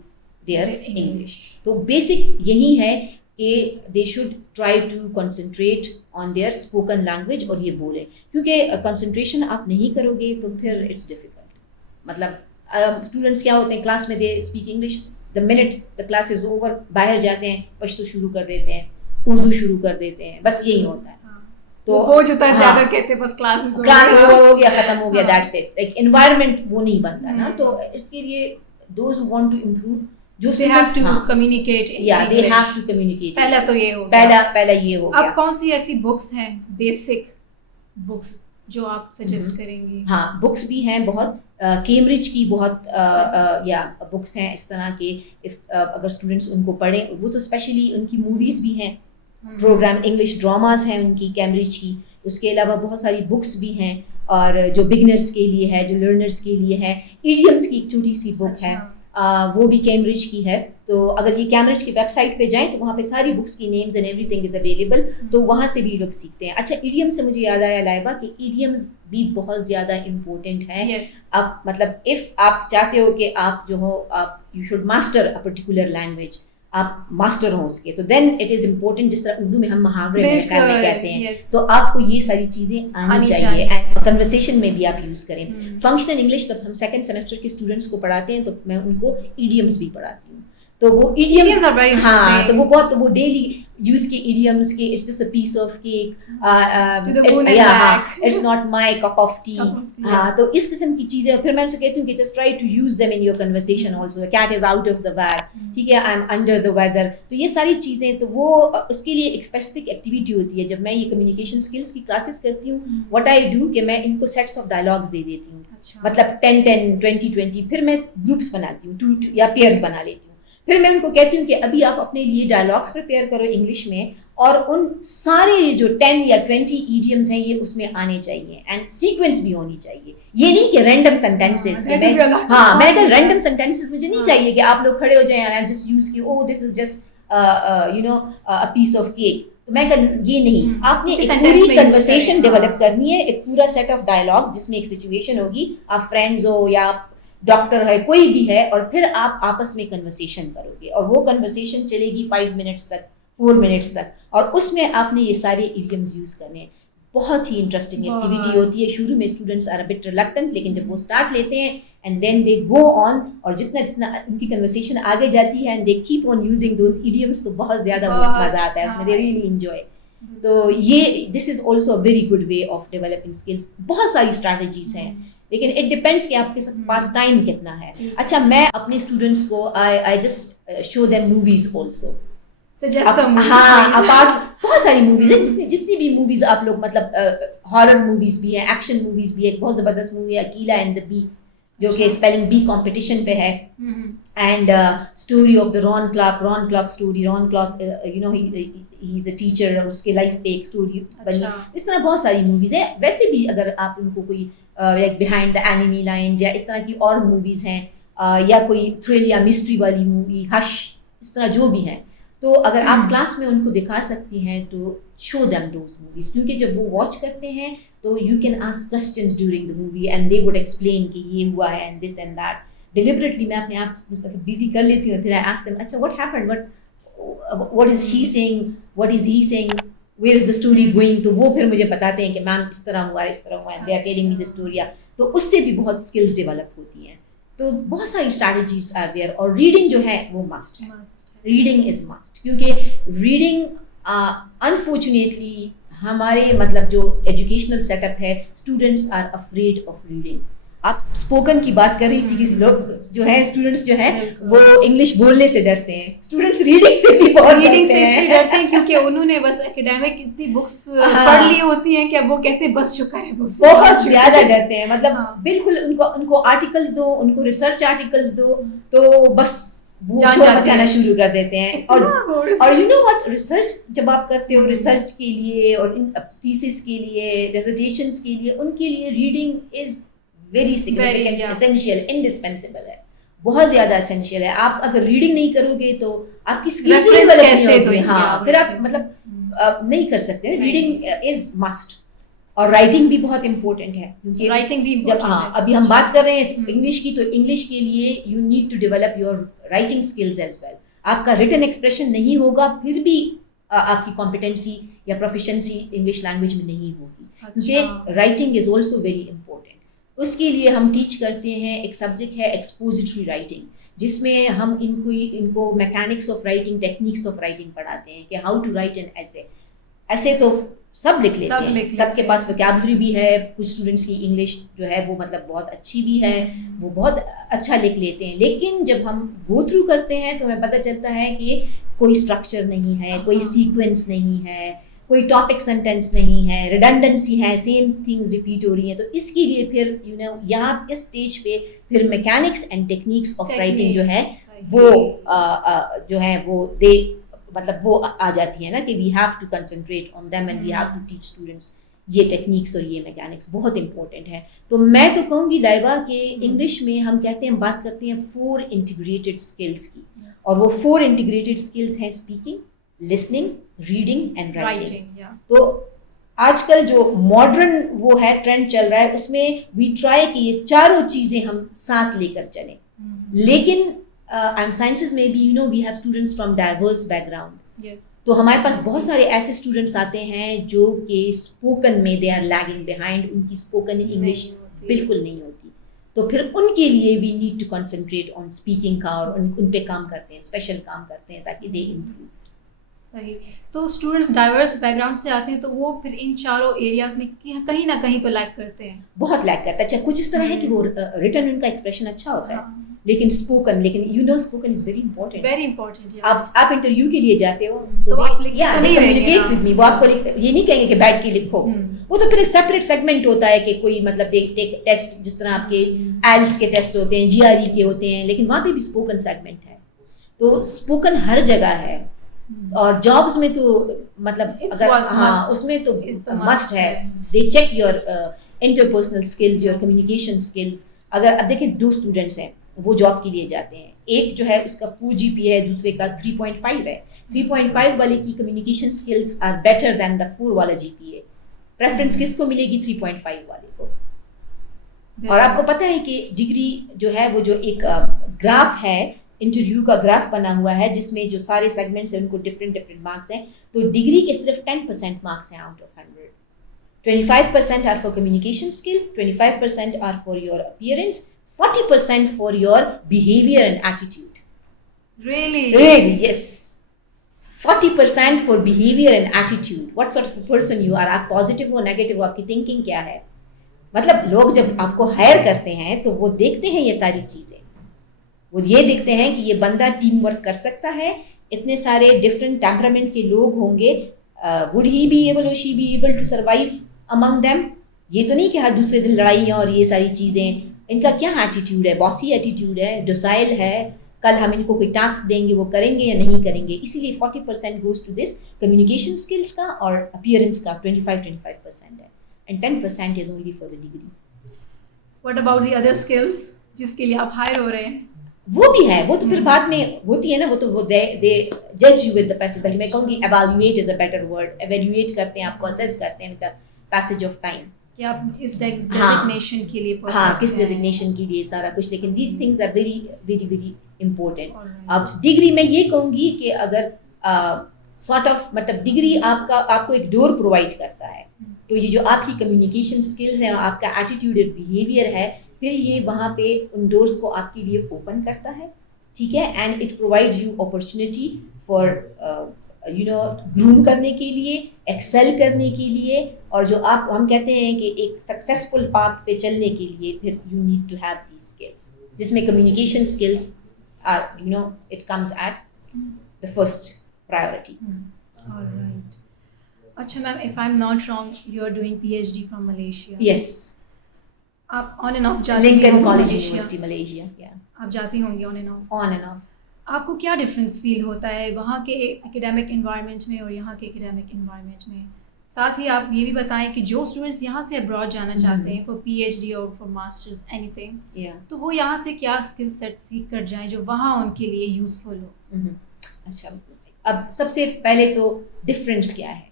their English. تو بیسک یہی ہے کہ they should try to concentrate on their spoken language اور یہ بولیں, کیونکہ کنسنٹریشن آپ نہیں کرو گے تو پھر اٹس ڈیفیکلٹ. مطلب اسٹوڈنٹس کیا ہوتے ہیں کلاس میں, they speak English, the minute the class is over باہر جاتے ہیں, پشتو شروع کر دیتے ہیں, اردو شروع کر دیتے ہیں, بس یہی ہوتا ہے. تو وہ جو زیادہ کہتے ہیں بس کلاس اوور ہو گیا, ختم ہو گیا, دیٹس اٹ. لائک انوائرمنٹ وہ نہیں بنتا نا. تو اس کے لیے those who want to improve, جو they have to communicate in yeah they English. have to communicate. پہلا تو یہ ہو گیا, پہلا یہ ہو گیا. اب کون سی ایسی بکس ہیں بیسک بکس جو آپ سجیسٹ کریں گی؟ ہاں, بکس بھی ہیں بہت, کیمبرج کی بہت یا بکس ہیں اس طرح کے, اگر اسٹوڈنٹس ان کو پڑھیں, وہ تو اسپیشلی ان کی موویز بھی ہیں, پروگرام انگلش ڈراماز ہیں ان کی کیمبرج کی. اس کے علاوہ بہت ساری بکس بھی ہیں, اور جو بگنرس کے لیے ہے, جو لرنرس کے لیے ہے. ایڈیمس کی ایک چھوٹی سی بک ہے, وہ بھی کیمبرج کی ہے. تو اگر یہ کیمبرج کی ویب سائٹ پہ جائیں تو وہاں پہ ساری بکس کی names and every thing is available, تو وہاں سے بھی لوگ سیکھتے ہیں. اچھا, ایڈیم سے مجھے یاد آیا لائبہ کہ ایڈیمز بھی بہت زیادہ امپورٹنٹ ہے. اب مطلب اف آپ چاہتے ہو کہ آپ جو ہو, آپ you should master a particular language, آپ ماسٹر ہوں اس کے, تو دین اٹ از امپورٹنٹ. جس طرح اردو میں ہم محاورے میں کہتے ہیں, تو آپ کو یہ ساری چیزیں آنی چاہیے, اینڈ کنورسیشن میں بھی آپ یوز کریں. فنکشنل انگلش جب ہم سیکنڈ سیمسٹر کے اسٹوڈنٹس کو پڑھاتے ہیں تو میں ان کو ایڈیمس بھی پڑھاتی ہوں. تو وہ ایڈیمس, ہاں, تو وہ بہت, وہ ڈیلی یوز کے ایڈیمس کے, it's just a piece of cake, it's not my cup of tea, ہاں, تو اس قسم کی چیزیں. پھر میں ان سے کہتی ہوں کہ just try to use them in your conversation also. The cat is out of the bag, ٹھیک ہے, I am under the weather. تو یہ ساری چیزیں, تو وہ اس کے لیے ایک اسپیسیفک ایکٹیویٹی ہوتی ہے. جب میں یہ کمیونیکیشن اسکلس کی کلاسز کرتی ہوں, وٹ آئی ڈو کہ میں ان کو سیٹس آف ڈائلاگس دے دیتی ہوں, مطلب 10-10, 20-20, پھر میں گروپس بناتی ہوں, 2 یا پیئرس بنا لیتی ہوں. پھر میں ان کو کہتی ہوں کہ ابھی آپ اپنے لیے ڈائلاگس پریپیئر کرو انگلش میں, اور ان سارے جو 10 یا 20 ایڈیمز ہیں یہ اس میں آنے چاہیے, اینڈ سیکوینس بھی ہونی چاہیے. یہ نہیں کہ رینڈم سینٹینسز, ہاں, میں کہ رینڈم سینٹینسز مجھے نہیں چاہیے کہ آپ لوگ کھڑے ہو جائیں اینڈ جسٹ یوز کی, oh this is just a piece of cake. تو میں کہ یہ نہیں, آپ نے ایک پوری کنورسیشن ڈیولپ کرنی ہے, ایک پورا سیٹ آف ڈائلاگس جس میں ایک سچویشن ہوگی, آپ فرینڈز ہو یا آپ ڈاکٹر ہے, کوئی بھی ہے, اور پھر آپ آپس میں کنورسیشن کرو گے, اور وہ کنورسیشن چلے گی 5 منٹس تک, 4 منٹس تک, اور اس میں آپ نے یہ سارے ایڈیمز یوز کرنے ہیں. بہت ہی انٹرسٹنگ ایکٹیویٹی ہوتی ہے. شروع میں اسٹوڈنٹس آر بٹ ریلکٹنٹ, لیکن جب وہ اسٹارٹ لیتے ہیں اینڈ دین دے گو آن, اور جتنا ان کی کنورسیشن آگے جاتی ہے and they keep on using those idioms, تو بہت زیادہ مزہ آتا ہے اس میں, دے ریئلی انجوائے. تو یہ this is also a very good way of developing skills. بہت ساری اسٹریٹجیز ہیں لیکن اٹ ڈپینڈس کہ آپ کے پاس ٹائم کتنا ہے. اچھا میں اپنے اسٹوڈنٹس کو I just show them movies also. ہاں اپارٹ بہت ساری موویز ہیں, جتنی بھی موویز آپ لوگ مطلب ہارر موویز بھی ہیں, ایکشن موویز بھی ہے. ایک بہت زبردست مووی ہے اکیلا اینڈ دا بی جو کہ اسپیلنگ بی کمپٹیشن پہ ہے, and story of the Ron Clark story. Ron Clark you know he is a teacher, اور اس کے لائف پہ ایک اسٹوری بنی. اس طرح بہت ساری موویز ہیں. ویسے بھی اگر آپ ان کو کوئی like behind the enemy line یا اس طرح کی اور موویز ہیں, یا کوئی تھرل یا مسٹری والی مووی, ہش, اس طرح جو بھی ہیں, تو اگر آپ کلاس میں ان کو دکھا سکتی ہیں تو شو دیم دوز موویز. کیونکہ جب وہ واچ کرتے ہیں تو you can ask questions during the movie and they would explain کہ یہ ہوا ہے and this and that. Deliberately میں اپنے آپ مطلب بزی کر لیتی ہوں, پھر آئی آسک دیم اچھا what happened, what is she saying, what is he saying, where is the story going. تو وہ پھر مجھے بتاتے ہیں کہ میم اس طرح ہوا ہے, they are telling me the story. تو اس سے بھی بہت اسکلز ڈیولپ ہوتی ہیں. تو بہت ساری اسٹریٹجیز آر دیئر. اور ریڈنگ جو ہے وہ مسٹ ہے, ریڈنگ از مسٹ. کیونکہ ریڈنگ انفارچونیٹلی ہمارے مطلب جو ایجوکیشنل سیٹ اپ ہے, students are afraid of reading. آپ اسپوکن کی بات کر رہی تھی کہ لوگ جو ہے اسٹوڈنٹس جو ہے وہ انگلش بولنے سے ڈرتے ہیں. اسٹوڈنٹس ریڈنگ سے بھی بہت ڈرتے ہیں کیونکہ انہوں نے بس اکیڈیمک اتنی بکس پڑھ لی ہوتی ہیں کہ اب وہ کہتے ہیں بس شکر ہے, بہت زیادہ ڈرتے ہیں. مطلب بالکل ان کو آرٹیکلس دو, ان کو ریسرچ آرٹیکلس دو تو بس بچانا شروع کر دیتے ہیں. اور یو نو واٹ, ریسرچ جب آپ کرتے ہو, ریسرچ کے لیے اور تھیسس کے لیے, ڈیزرٹیشنس کے لیے, ان کے لیے reading is very significant, essential, indispensable ہے, بہت زیادہ اسینشیل ہے. آپ اگر ریڈنگ نہیں کرو گے تو آپ کی اسکلز نہیں ہوگی. ہاں پھر آپ مطلب نہیں کر سکتے. Reading is must. اور رائٹنگ بھی بہت امپورٹنٹ ہے, کیونکہ رائٹنگ بھی جب ہاں ابھی ہم بات کر رہے ہیں انگلش کی, تو انگلش کے لیے you need to develop your writing skills as well. آپ کا ریٹن ایکسپریشن نہیں ہوگا پھر بھی آپ کی کمپیٹنسی یا پروفیشنسی انگلش لینگویج میں نہیں ہوگی, کیونکہ writing is also very important. اس کے لیے ہم ٹیچ کرتے ہیں, ایک سبجیکٹ ہے ایکسپوزیٹری رائٹنگ, جس میں ہم ان کو mechanics of writing, techniques of writing پڑھاتے ہیں کہ ہاؤ ٹو رائٹ این ایسے. ایسے تو سب لکھ لیتے ہیں, سب کے پاس ووکیبلری بھی ہے. کچھ اسٹوڈنٹس کی انگلش جو ہے وہ مطلب بہت اچھی بھی ہے, وہ بہت اچھا لکھ لیتے ہیں. لیکن جب ہم گو تھرو کرتے ہیں تو ہمیں پتہ چلتا ہے کہ کوئی اسٹرکچر نہیں ہے, کوئی سیکوینس نہیں ہے, کوئی ٹاپک سینٹینس نہیں ہے, ریڈنڈنسی ہے, سیم تھنگز ریپیٹ ہو رہی ہیں. تو اس کے لیے پھر یو نو یہاں اس اسٹیج پہ پھر mechanics and techniques of writing جو ہے وہ جو ہے وہ دے مطلب وہ آ جاتی ہے نا, کہ we have to concentrate on them and we have to teach students. یہ ٹیکنیکس اور یہ میکینکس بہت امپورٹنٹ ہے. تو میں تو کہوں گی لائبہ کہ انگلش میں ہم کہتے ہیں, بات کرتے ہیں 4 انٹیگریٹڈ اسکلس کی, اور وہ 4 انٹیگریٹڈ اسکلس ہیں speaking, listening, reading and writing. تو آج کل جو ماڈرن وہ ہے ٹرینڈ چل رہا ہے, اس میں وی ٹرائی کہ یہ چاروں چیزیں ہم ساتھ لے کر چلیں. لیکن سائنسز میں بھی you know we have students from diverse بیک گراؤنڈ. تو ہمارے پاس بہت سارے ایسے اسٹوڈنٹس آتے ہیں جو کہ اسپوکن میں دے آر لیگنگ بیہائنڈ, ان کی اسپوکن انگلش بالکل نہیں ہوتی. تو پھر ان کے لیے we need to concentrate on speaking کا, اور ان پہ کام کرتے ہیں, اسپیشل کام کرتے ہیں تاکہ دے امپروو. صحیح. تو اسٹوڈنٹس ڈائیورس بیک گراؤنڈ سے آتے ہیں تو وہ پھر ان چاروں ایریاز میں کہیں نہ کہیں تو لیک کرتے ہیں, بہت لیک کرتا ہے. اچھا کچھ اس طرح ہے کہ وہ ریٹن ان کا ایکسپریشن اچھا ہوتا ہے, لیکن you know spoken is very important. Very important. آپ انٹرویو کے لیے جاتے ہو تو آپ کمیونیکیٹ ود می, وہ آپ کو یہ نہیں کہیں گے کہ بیٹھ کے لکھو, وہ تو پھر ایک سیپریٹ سیگمنٹ ہوتا ہے کہ کوئی مطلب ٹیسٹ, جس طرح آپ کے ایلس کے ٹیسٹ ہوتے ہیں, جی آر ای کے ہوتے ہیں, لیکن وہاں پہ بھی اسپوکن سیگمنٹ ہے. تو اسپوکن ہر جگہ ہے, اور جابس میں تو مطلب اگر ہاں اس میں تو مسٹ ہے. They check your interpersonal skills, your communication skills. اگر اب دیکھیں 2 اسٹوڈنٹس ہیں, وہ جاب کے لیے جاتے ہیں, ایک جو ہے اس کا 4 GPA ہے, دوسرے کا 3.5 ہے. 3.5 والے کی communication skills are better than the 4 والا GPA. پریفرنس کس کو ملے گی؟ 3.5 والے کو. اور آپ کو پتہ ہے کہ ڈگری جو ہے وہ جو ایک گراف ہے, انٹرویو کا گراف بنا ہوا ہے, جس میں جو سارے سیگمنٹس ہیں ان کو ڈفرینٹ مارکس ہیں. تو ڈگری کے صرف 10% مارکس ہیں out of 100. 25% are for communication skill, 25% are for your appearance, 40% for your behavior and attitude. Really? Really, yes. 40% for behavior and attitude. What sort of a person you are, آپ positive ہو negative ہو, آپ کی thinking کیا ہے. مطلب لوگ جب آپ کو ہائر کرتے ہیں تو وہ دیکھتے ہیں یہ ساری چیزیں, وہ یہ دیکھتے ہیں کہ یہ بندہ ٹیم ورک کر سکتا ہے, اتنے سارے ڈفرینٹ ٹیمپرامنٹ کے لوگ ہوں گے, would he be able or she be able to survive among them. یہ تو نہیں کہ ہر دوسرے دن لڑائیاں اور یہ ساری چیزیں. ان کا کیا ایٹیٹیوڈ ہے, باسی ایٹیٹیوڈ ہے, ڈوسائل ہے, کل ہم ان کو کوئی ٹاسک دیں گے وہ کریں گے یا نہیں کریں گے. اسی لیے 40% goes to this communication skills کا, اور اپیئرنس کا 25% ہے, and 10% is only for the degree. What about the other skills جس کے لیے آپ ہائر ہو رہے ہیں؟ وہ بھی ہے, وہ تو پھر بعد میں ہوتی ہے نا, وہ تو وہ دے جج یو ود دا پیسج. میں کہوں گی evaluate is a better word. Evaluate کرتے ہیں, آپ کو اسیس کرتے ہیں with the passage of time کہ آپ اس ڈیزگنیشن کے لیے, ہاں کس ڈیزگنیشن کے لیے سارا کچھ. لیکن these things are very very very important. اب ڈگری میں یہ کہوں گی کہ اگر سارٹ آف مطلب ڈگری آپ کو ایک ڈور پرووائڈ کرتا ہے, تو یہ جو آپ کی کمیونیکیشن اسکلز ہیں اور آپ کا ایٹیٹیوڈ اور بیہیویئر ہے, پھر یہ وہاں پہ ان ڈورس کو آپ کے لیے اوپن کرتا ہے, ٹھیک ہے. And it provide you opportunity for groom کرنے کے لیے, ایکسل کرنے کے لیے, اور جو آپ ہم کہتے ہیں کہ ایک سکسیزفل پاتھ پہ چلنے کے لیے پھر you need to have these skills, جس میں communication skills are it comes at the first priority. Alright. اچھا میم, if I'm not wrong, you are doing PhD from Malaysia. Yes. آپ آن اینڈ آف جاتی Lincoln ہوں گی College Malaysia? University, Malaysia. Yeah. آپ جاتی ہوں گی on and off. On and off. آپ کو کیا ڈفرینس فیل ہوتا ہے وہاں کے اکیڈیمک انوائرمنٹ میں اور یہاں کے اکیڈیمک انوائرمنٹ میں؟ ساتھ ہی آپ یہ بھی بتائیں کہ جو اسٹوڈنٹس یہاں سے ابراڈ جانا چاہتے ہیں فار PhD اور فار ماسٹرز اینی تھنگ, تو وہ یہاں سے کیا اسکل سیٹ سیکھ کر جائیں جو وہاں ان کے لیے یوزفل ہو؟ اچھا, اب سب سے پہلے تو ڈفرینس کیا ہے.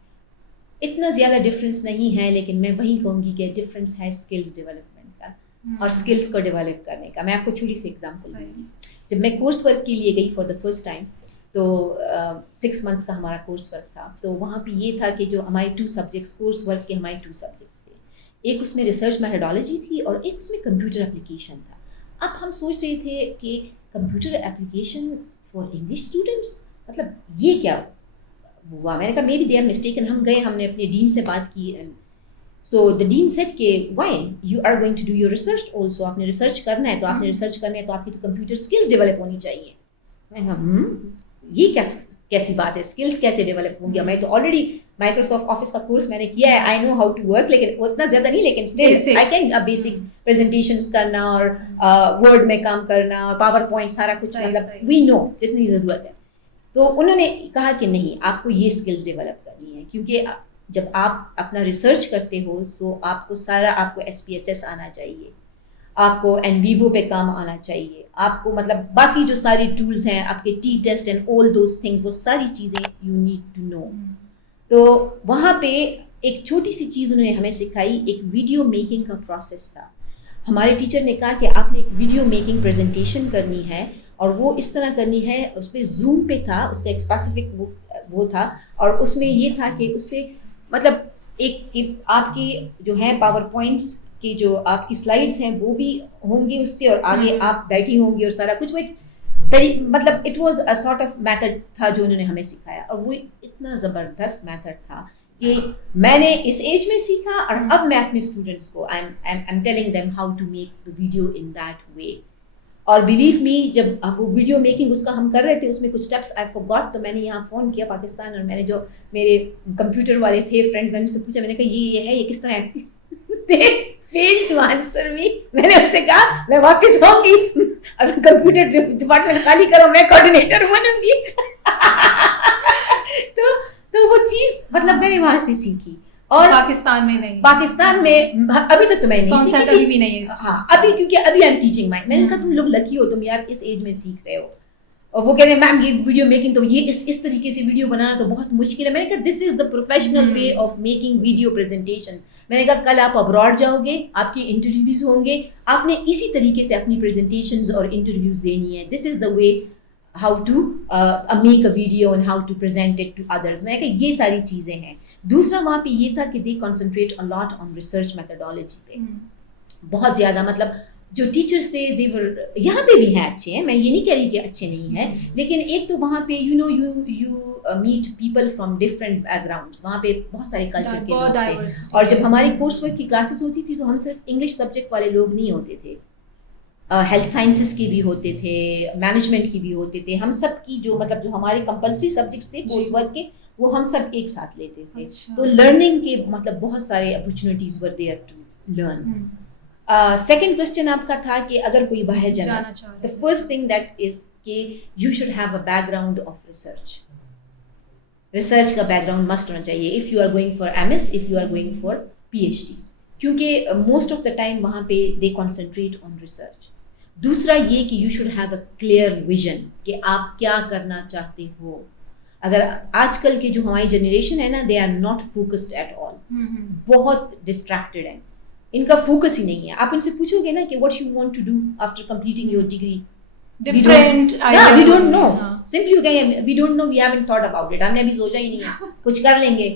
اتنا زیادہ ڈفرینس نہیں ہے, لیکن میں وہی کہوں گی کہ ڈفرینس ہے اسکلز ڈیولپمنٹ کا اور اسکلس کو ڈیولپ کرنے کا. میں آپ کو چھوٹی سی ایگزامپل دوں گی. جب میں کورس ورک کے لیے گئی فار دا فرسٹ ٹائم, تو 6 months کا ہمارا کورس ورک تھا. تو وہاں پہ یہ تھا کہ جو ہمارے 2 subjects کورس ورک کے ہمارے 2 subjects تھے, ایک اس میں ریسرچ میتھڈالوجی تھی اور ایک اس میں کمپیوٹر اپلیکیشن تھا. اب ہم سوچ رہے تھے کہ computer application for English students, مطلب یہ کیا ہوا. میں نے کہا may be they are mistaken. ہم گئے, ہم نے اپنے ڈین سے بات کی, سو دا ڈین سیٹ کہ why you are going to do your research also. آپ نے ریسرچ کرنا ہے, تو آپ نے ریسرچ کرنا ہے تو آپ کی تو کمپیوٹر اسکلس ڈیولپ ہونی چاہیے. میں نے کہا یہ کیسی بات ہے, اسکلس کیسے ڈیولپ ہوں گی. میں تو آلریڈی مائکروسافٹ آفس کا کورس میں نے کیا ہے, آئی نو ہاؤ ٹو ورک, لیکن اتنا زیادہ نہیں, لیکن still I can basics presentations کرنا اور ورڈ میں کام کرنا, پاور پوائنٹ سارا کچھ, مطلب وی نو جتنی ضرورت ہے. تو انہوں نے کہا کہ نہیں, آپ کو یہ اسکلس ڈیولپ کرنی ہے, کیونکہ جب آپ اپنا ریسرچ کرتے ہو تو آپ کو سارا, آپ کو SPSS آنا چاہیے, آپ کو NVivo پہ کام آنا چاہیے, آپ کو مطلب باقی جو ساری ٹولز ہیں, آپ کے T test and all those things, وہ ساری چیزیں یو نیڈ ٹو نو. تو وہاں پہ ایک چھوٹی سی چیز انہوں نے ہمیں سکھائی, ایک ویڈیو میکنگ کا پروسیس تھا. ہمارے ٹیچر نے کہا کہ آپ نے ایک ویڈیو میکنگ پریزنٹیشن کرنی ہے, اور وہ اس طرح کرنی ہے, اس پہ زوم پہ تھا, اس کا ایک اسپیسیفک وہ تھا, اور اس میں یہ تھا کہ اس سے مطلب ایک آپ کی جو ہیں پاور پوائنٹس کی جو آپ کی سلائڈس ہیں وہ بھی ہوں گی اس سے, اور آگے آپ بیٹھی ہوں گی, اور سارا کچھ وہ ایک مطلب it was a sort of method تھا جو انہوں نے ہمیں سکھایا. اور وہ اتنا زبردست میتھڈ تھا کہ میں نے اس ایج میں سیکھا, اور اب میں اپنے اسٹوڈنٹس کو I am telling them how to make the video in that way. اور بلیو می, جب وہ ویڈیو میکنگ اس کا ہم کر رہے تھے, اس میں کچھ اسٹیپس آئی فورگاٹ, تو میں نے یہاں فون کیا پاکستان, اور میں نے جو میرے کمپیوٹر والے تھے فرینڈ, میں ان سے پوچھا, میں نے کہا یہ ہے, یہ کس طرح ہے. They failed to answer me. میں نے ان سے کہا میں واپس آؤں گی, اب کمپیوٹر ڈپارٹمنٹ خالی کرو, میں کوآرڈینیٹر بنوں گی. تو وہ چیز مطلب میں نے وہاں سے سیکھی. اور پاکستان میں نہیں, پاکستان میں ابھی تک تو میں نہیں سیکھی, ابھی بھی نہیں ہے ہاں ابھی, کیونکہ ابھی آئی ایم ٹیچنگ مائنڈ. میں نے کہا تم لوگ لکی ہو, تم یار اس ایج میں سیکھ رہے ہو. اور وہ کہہ رہے ہیں میم یہ ویڈیو میکنگ, تو یہ اس طریقے سے ویڈیو بنانا تو بہت مشکل ہے. میں نے کہا this is the professional way of making video presentations. میں نے کہا کل آپ ابراڈ جاؤ گے, آپ کی انٹرویوز ہوں گے, آپ نے اسی طریقے سے اپنی پریزنٹیشنز اور انٹرویوز دینی ہے. دس is the way how to make a video and how to present it to others. میں نے کہا یہ ساری چیزیں ہیں. دوسرا وہاں پہ یہ تھا کہ they concentrate a lot on research methodology پہ, بہت زیادہ, مطلب جو ٹیچرس تھے they were یہاں پہ بھی ہیں اچھے ہیں, میں یہ نہیں کہہ رہی کہ اچھے نہیں ہیں, لیکن ایک تو وہاں پہ you meet people from different backgrounds, وہاں پہ بہت سارے کلچر کے لوگ تھے. اور جب ہماری کورس ورک کی کلاسز ہوتی تھی تو ہم صرف انگلش سبجیکٹ والے لوگ نہیں ہوتے تھے, ہیلتھ سائنسز کی بھی ہوتے تھے, مینجمنٹ کی بھی ہوتے تھے, ہم سب کی جو مطلب جو ہمارے کمپلسری سبجیکٹس تھے کورس ورک کے وہ ہم سب ایک ساتھ لیتے تھے. تو لرننگ کے مطلب بہت سارے opportunities were there to learn. Second question آپ کا تھا کہ اگر کوئی باہر جانا the first thing that is کہ you should have a background of research. Research کا بیک گراؤنڈ مسٹ ہونا چاہیے if you are going for MS, if you are going for PhD, کیونکہ موسٹ آف دا ٹائم وہاں پہ they concentrate on research. دوسرا یہ کہ you should have a clear vision کہ آپ کیا کرنا چاہتے ہو. اگر آج کل کے جو ہماری جنریشن ہے نا they are not focused at all, بہت distracted ہیں, ان کا فوکس ہی نہیں ہے. آپ ان سے پوچھو گے نا کہ what you want to do after completing your degree, different we don't know, simply you کہیں we don't know, we haven't thought about it, ہم نے ابھی سوچا ہی نہیں ہے, کچھ کر لیں گے.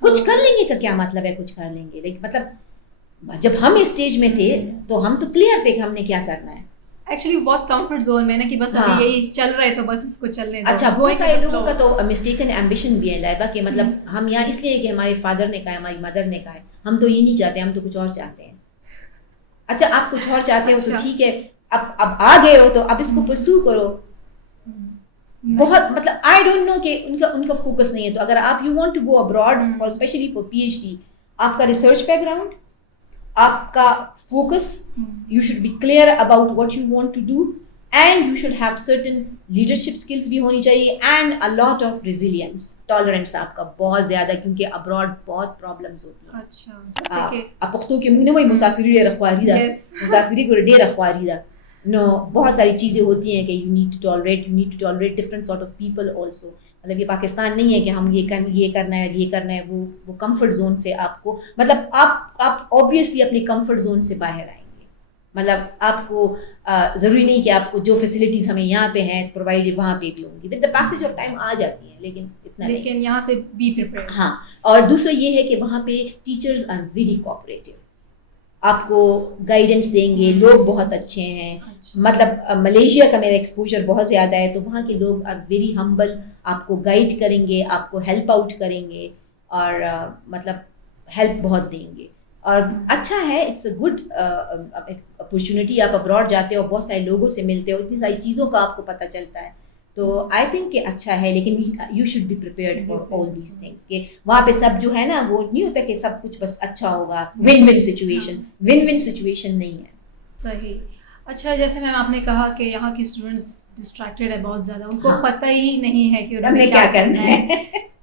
کچھ کر لیں گے کا کیا مطلب ہے, کچھ کر لیں گے مطلب جب ہم اسٹیج میں تھے تو ہم تو کلیئر تھے کہ ہم نے کیا کرنا ہے. ایکچولی بہت کمفرٹ زون میں نا کہ بس ابھی یہی چل رہا ہے تو بس اس کو چلنے دو. اچھا, بہت سارے لوگوں کا تو مسٹیکن ایمبیشن بھی ہے لائبہ کہ مطلب ہم یہاں اس لیے کہ ہمارے فادر نے کہا ہے, ہماری مدر نے کہا ہے, ہم تو یہ نہیں چاہتے, ہم تو کچھ اور چاہتے ہیں. اچھا, آپ کچھ اور چاہتے ہو تو ٹھیک ہے, اب آ گئے ہو تو اب اس کو پرسو کرو. بہت مطلب آئی ڈونٹ نو کہ ان کا فوکس نہیں ہے. تو اگر آپ you want to go abroad for specially for PhD, آپ کا ریسرچ بیک گراؤنڈ, آپ کا focus, you should be clear about what you want to do, and you should have certain leadership skills بھی ہونی چاہیے, and a lot of resilience, tolerance آپ کا بہت زیادہ, کیونکہ ابراڈ بہت پرابلمس ہوتی ہیں. اچھا, آپ پختوں کے منہ میں وہی مسافری رکھواری دا, مسافری کو ڈے رکھواری دا. نو, بہت ساری چیزیں ہوتی ہیں کہ you need to tolerate different sort of people also. مطلب یہ پاکستان نہیں ہے کہ ہم یہ کرنا ہے یہ کرنا ہے, وہ کمفرٹ زون سے آپ کو مطلب آپ آبویسلی اپنے کمفرٹ زون سے باہر آئیں گے. مطلب آپ کو ضروری نہیں کہ آپ کو جو فیسلٹیز ہمیں یہاں پہ ہیں پرووائڈ وہاں پہ بھی ہوں گی, with the passage of time آ جاتی ہیں, لیکن یہاں سے بی پریپیئرڈ. ہاں, اور دوسرا یہ ہے کہ وہاں پہ ٹیچرز آر ویری کوآپریٹو, آپ کو گائیڈنس دیں گے, لوگ بہت اچھے ہیں. مطلب ملیشیا کا میرا ایکسپوجر بہت زیادہ ہے, تو وہاں کے لوگ آر ویری ہمبل, آپ کو گائیڈ کریں گے, آپ کو ہیلپ آؤٹ کریں گے, اور مطلب ہیلپ بہت دیں گے. اور اچھا ہے, اٹس اے گڈ اپرچونیٹی. آپ ابراڈ جاتے ہو, بہت سارے لوگوں سے ملتے ہو, اتنی ساری چیزوں کا آپ کو پتہ چلتا ہے. تو آئی تھنک کہ اچھا ہے, لیکن you should be prepared for all these things, کہ وہاں پہ سب جو ہے نا وہ نہیں ہوتا کہ سب کچھ بس اچھا ہوگا, ون ون سچویشن نہیں ہے. صحیح. اچھا, جیسے میم آپ نے کہا کہ یہاں کے اسٹوڈنٹس ڈسٹریکٹیڈ ہے بہت زیادہ, ان کو پتہ ہی نہیں ہے کہ انہوں نے کیا کرنا ہے,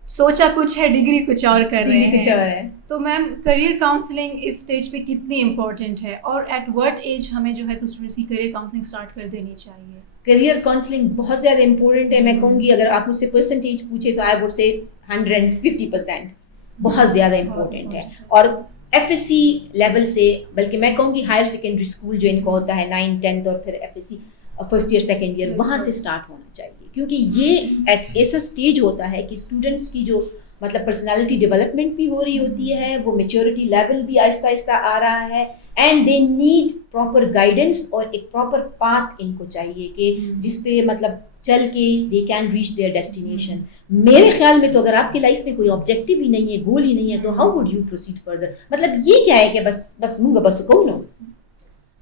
سوچا کچھ ہے, ڈگری کچھ اور کر رہے ہیں. تو میم کریئر کاؤنسلنگ اس اسٹیج پہ کتنی امپورٹنٹ ہے, اور ایٹ وٹ ایج ہمیں جو ہے تو اسٹوڈنٹس کی کریئر کاؤنسلنگ اسٹارٹ کر دینی چاہیے؟ کریئر کاؤنسلنگ بہت زیادہ امپورٹنٹ ہے. میں کہوں گی اگر آپ مجھ سے پرسنٹیج پوچھے تو آئی وڈ سے 150%, بہت زیادہ امپورٹنٹ ہے. اور FSC لیول سے, بلکہ میں کہوں گی ہائر سیکنڈری اسکول جو ان کو ہوتا ہے 9th 10th اور پھر FSC first year second year, وہاں سے اسٹارٹ ہونا چاہیے, کیونکہ یہ ایک ایسا اسٹیج ہوتا ہے کہ اسٹوڈنٹس کی جو مطلب پرسنالٹی ڈیولپمنٹ بھی ہو رہی ہوتی ہے, وہ میچورٹی لیول بھی آہستہ آہستہ آ رہا ہے, and they need proper guidance, اور ایک پراپر پاتھ ان کو چاہیے کہ جس پہ مطلب چل کے they can reach their destination. میرے خیال میں تو اگر آپ کی لائف میں کوئی آبجیکٹیو ہی نہیں ہے, گول ہی نہیں ہے, تو how would you proceed further. مطلب یہ کیا ہے کہ بس منگا بس کو نو.